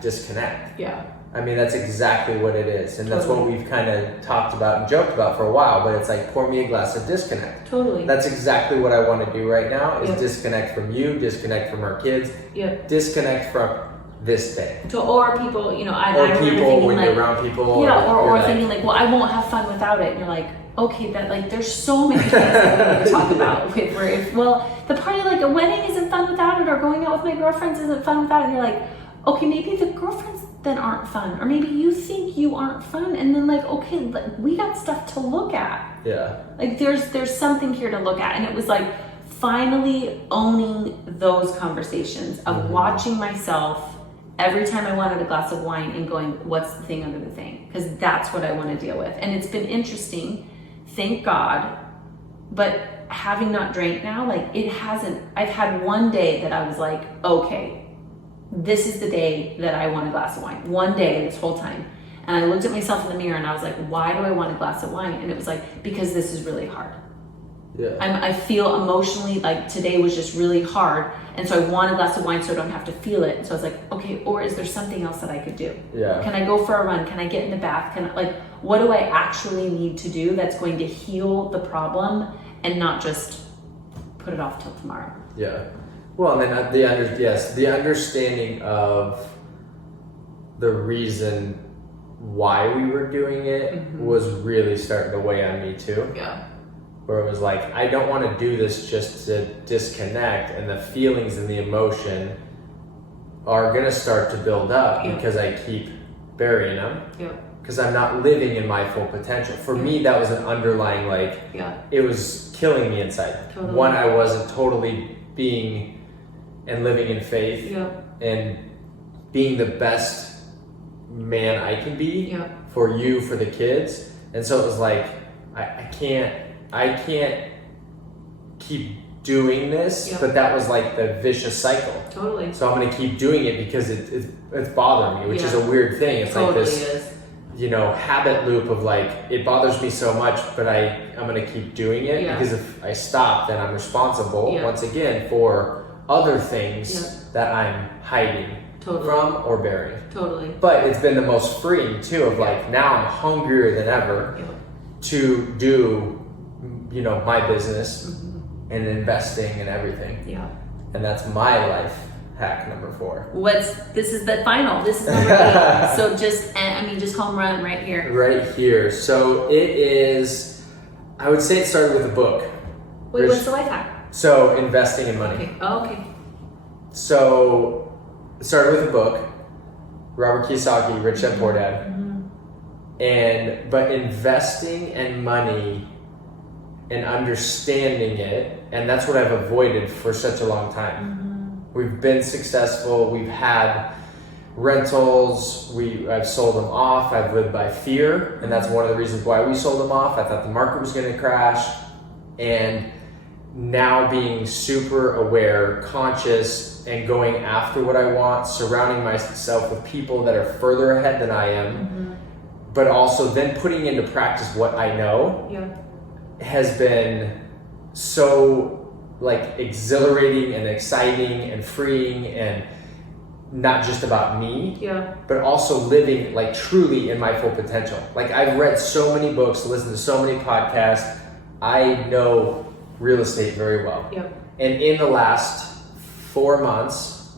#disconnect. Yeah. I mean, that's exactly what it is. And that's what we've kind of talked about and joked about for a while, but it's like, pour me a glass of disconnect. Totally. That's exactly what I want to do right now, is disconnect from you, disconnect from our kids, disconnect from this day. Or people, you know, I or remember people thinking when like, you're around people. Yeah, or like, thinking like, well, I won't have fun without it. And you're like, okay, that, like, there's so many things that we need to talk about. Okay, where the party, like, a wedding isn't fun without it, or going out with my girlfriends isn't fun without it. And you're like, okay, maybe the girlfriends then aren't fun, or maybe you think you aren't fun, and then like, okay, like, we got stuff to look at. Yeah. Like, there's something here to look at. And it was like finally owning those conversations of watching myself every time I wanted a glass of wine and going, what's the thing under the thing? Because that's what I want to deal with. And it's been interesting, thank God, but having not drank now, like, I've had one day that I was like, okay, this is the day that I want a glass of wine. One day this whole time. And I looked at myself in the mirror and I was like, why do I want a glass of wine? And it was like, because this is really hard. Yeah. I feel emotionally like today was just really hard. And so I want a glass of wine so I don't have to feel it. And so I was like, okay, or is there something else that I could do? Yeah. Can I go for a run? Can I get in the bath? What do I actually need to do that's going to heal the problem and not just put it off till tomorrow? Yeah. Well, and then the understanding of the reason why we were doing it was really starting to weigh on me too. Yeah. Where it was like, I don't want to do this just to disconnect, and the feelings and the emotion are going to start to build up because I keep burying them. Yeah. Because I'm not living in my full potential. For me, that was an underlying, like, it was killing me inside. Totally. One, I wasn't totally being and living in faith and being the best man I can be for you, for the kids. And so it was like, I can't keep doing this, but that was like the vicious cycle. Totally. So I'm going to keep doing it because it's bothering me, which is a weird thing. It's totally like this habit loop of like, it bothers me so much, but I'm going to keep doing it because if I stop, then I'm responsible once again for other things that I'm hiding from or burying. Totally. But it's been the most freeing too of like, now I'm hungrier than ever to do, my business and investing and everything. Yeah. And that's my life hack number 4. This is the final. This is number 8. So just home run right here. Right here. So it is, I would say it started with a book. Wait, what's the life hack? So investing in money. Okay. Oh, okay. So it started with a book, Robert Kiyosaki, Rich Dad Poor Dad. But investing in money and understanding it, and that's what I've avoided for such a long time. We've been successful, we've had rentals, I've sold them off, I've lived by fear, and that's one of the reasons why we sold them off. I thought the market was going to crash, and now being super aware, conscious, and going after what I want, surrounding myself with people that are further ahead than I am, but also then putting into practice what I know has been so like exhilarating and exciting and freeing, and not just about me, but also living like truly in my full potential. Like I've read so many books, listened to so many podcasts. I know real estate very well. And in the last 4 months,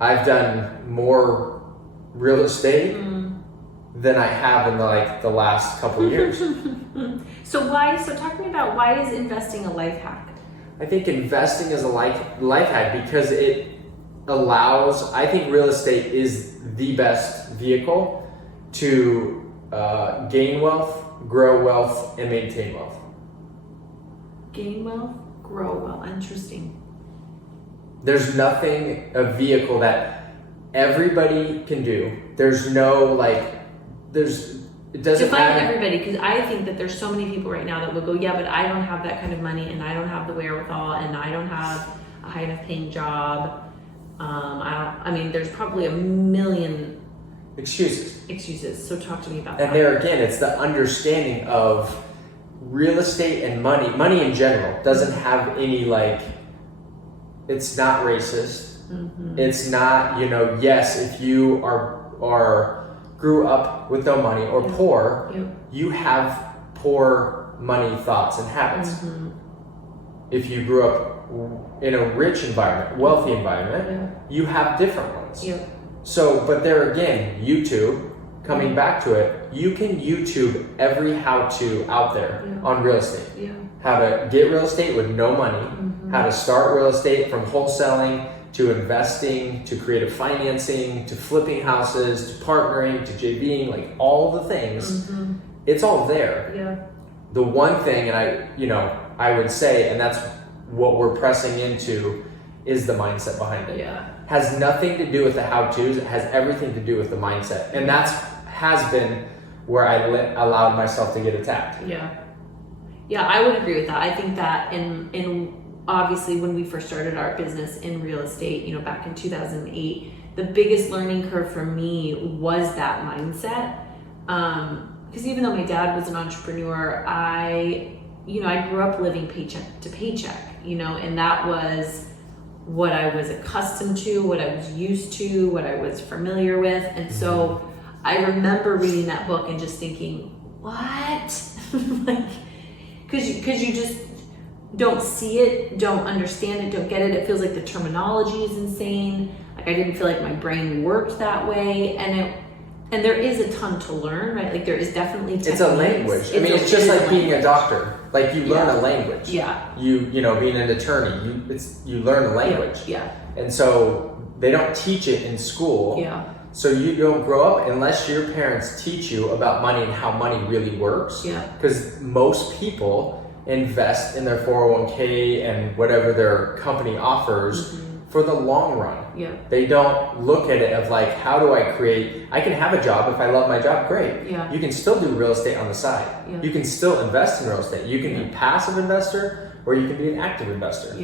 I've done more real estate than I have in the last couple of years. So talk to me about why is investing a life hack? I think investing is a life hack because it allows, I think real estate is the best vehicle to gain wealth, grow wealth, and maintain wealth. Gain wealth, grow wealth. Interesting. There's nothing, a vehicle that everybody can do. There's no it doesn't Define matter. everybody, because I think that there's so many people right now that will go, but I don't have that kind of money, and I don't have the wherewithal, and I don't have a high enough paying job. There's probably a million excuses. So talk to me about that. And there again, it's the understanding of real estate and money in general doesn't have any it's not racist. It's not, yes, if you are grew up with no money or poor, you have poor money thoughts and habits. If you grew up in a rich environment, wealthy environment, you have different ones. So, but there again, YouTube, coming back to it, you can YouTube every how-to out there on real estate. How to get real estate with no money, how to start real estate from wholesaling to investing, to creative financing, to flipping houses, to partnering, to JVing, all the things. It's all there. The one thing, and I would say, and that's what we're pressing into, is the mindset behind it. Has nothing to do with the how-tos, it has everything to do with the mindset. And has been where I allowed myself to get attacked. I would agree with that. I think that in obviously when we first started our business in real estate, back in 2008, the biggest learning curve for me was that mindset. Because even though my dad was an entrepreneur, I grew up living paycheck to paycheck, and that was what I was accustomed to, what I was used to, what I was familiar with. And so I remember reading that book and just thinking, what? Because you just don't see it, don't understand it, don't get it. It feels like the terminology is insane. I didn't feel like my brain worked that way. And there is a ton to learn, right? There is definitely techniques. It's a language. It's just like being a doctor. You learn a language. You being an attorney, you learn a language. And so they don't teach it in school. So you don't grow up unless your parents teach you about money and how money really works. Because most people invest in their 401k and whatever their company offers for the long run. They don't look at it of how do I can have a job if I love my job, great. You can still do real estate on the side. You can still invest in real estate. You can be a passive investor or you can be an active investor.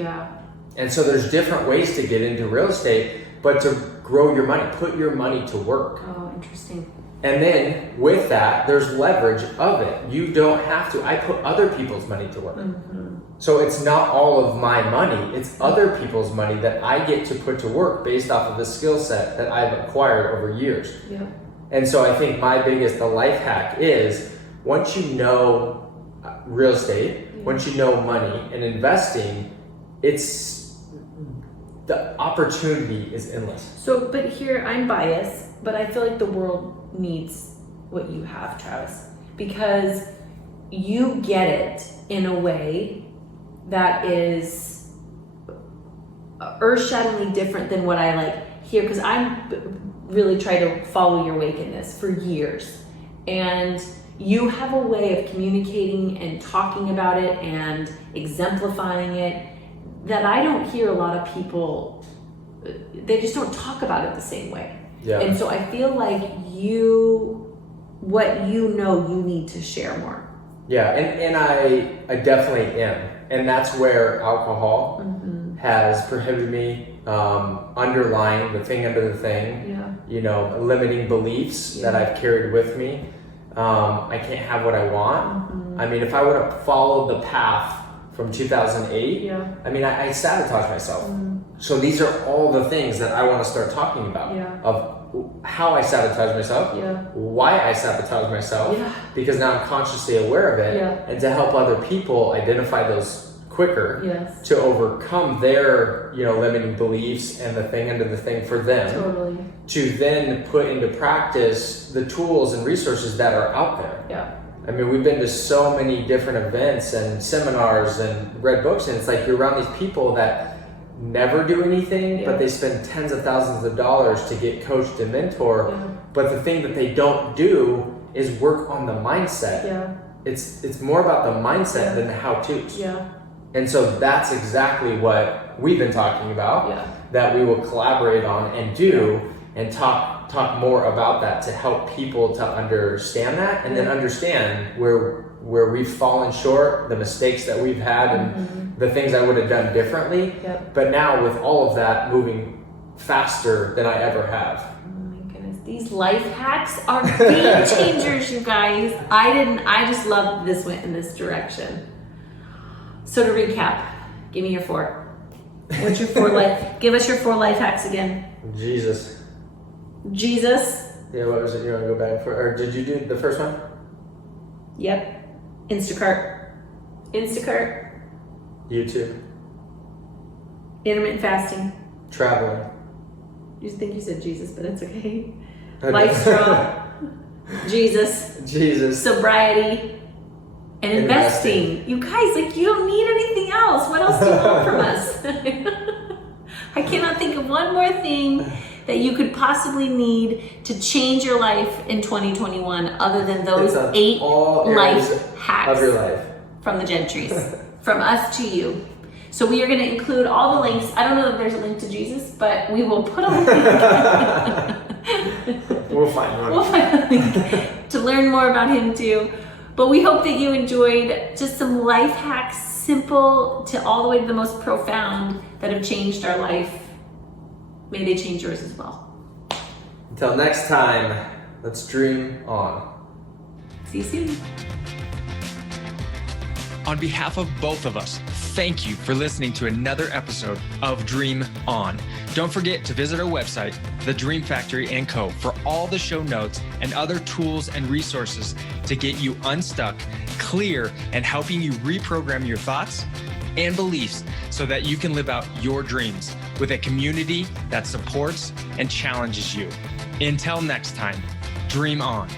And so there's different ways to get into real estate, but to grow your money, put your money to work. Oh, interesting. And then with that, there's leverage of it. You don't have to. I put other people's money to work. So it's not all of my money. It's other people's money that I get to put to work based off of the skill set that I've acquired over years. Yeah. And so I think the life hack is, once you know real estate, once you know money and investing, the opportunity is endless. So, but here I'm biased, but I feel like the world needs what you have, Travis, because you get it in a way that is earth-shatteringly different than what I like here, because I'm really try to follow your wake in this for years, and you have a way of communicating and talking about it and exemplifying it that I don't hear a lot of people. They just don't talk about it the same way. Yeah. And so I feel like what you know, you need to share more. Yeah, and I definitely am. And that's where alcohol has prohibited me, underlying the thing under the thing, limiting beliefs that I've carried with me. I can't have what I want. I mean, if I would have followed the path from 2008, I mean, I sabotaged myself. So these are all the things that I want to start talking about, of how I sabotage myself, why I sabotage myself, because now I'm consciously aware of it, and to help other people identify those quicker, to overcome their limiting beliefs and the thing under the thing for them, to then put into practice the tools and resources that are out there. I mean, we've been to so many different events and seminars and read books, and it's like you're around these people that never do anything, but they spend tens of thousands of dollars to get coached and mentor. But the thing that they don't do is work on the mindset. It's more about the mindset than the how-tos. And so that's exactly what we've been talking about, that we will collaborate on and do, and talk more about that to help people to understand that, and then understand where we've fallen short, the mistakes that we've had, and the things I would have done differently. But now with all of that moving faster than I ever have. Oh my goodness, these life hacks are game changers, you guys. I just love this went in this direction. So to recap, give me your 4. What's your 4 life? Give us your 4 life hacks again. Jesus. Yeah, what was it? You want to go back for, or did you do the first one? Yep. Instacart. YouTube. Intermittent fasting. Traveling. You think you said Jesus, but it's okay. Life strong. Jesus. Sobriety. And investing. You guys, you don't need anything else. What else do you want from us? I cannot think of one more thing that you could possibly need to change your life in 2021 other than those 8 life hacks of your life from the Gentrys, from us to you. So we are going to include all the links. I don't know if there's a link to Jesus, but we will put a link. We'll find one. We'll find a link to learn more about him too. But we hope that you enjoyed just some life hacks, simple to all the way to the most profound, that have changed our life. May they change yours as well. Until next time, let's dream on. See you soon. On behalf of both of us, thank you for listening to another episode of Dream On. Don't forget to visit our website, The Dream Factory & Co., for all the show notes and other tools and resources to get you unstuck, clear, and helping you reprogram your thoughts and beliefs so that you can live out your dreams with a community that supports and challenges you. Until next time, dream on.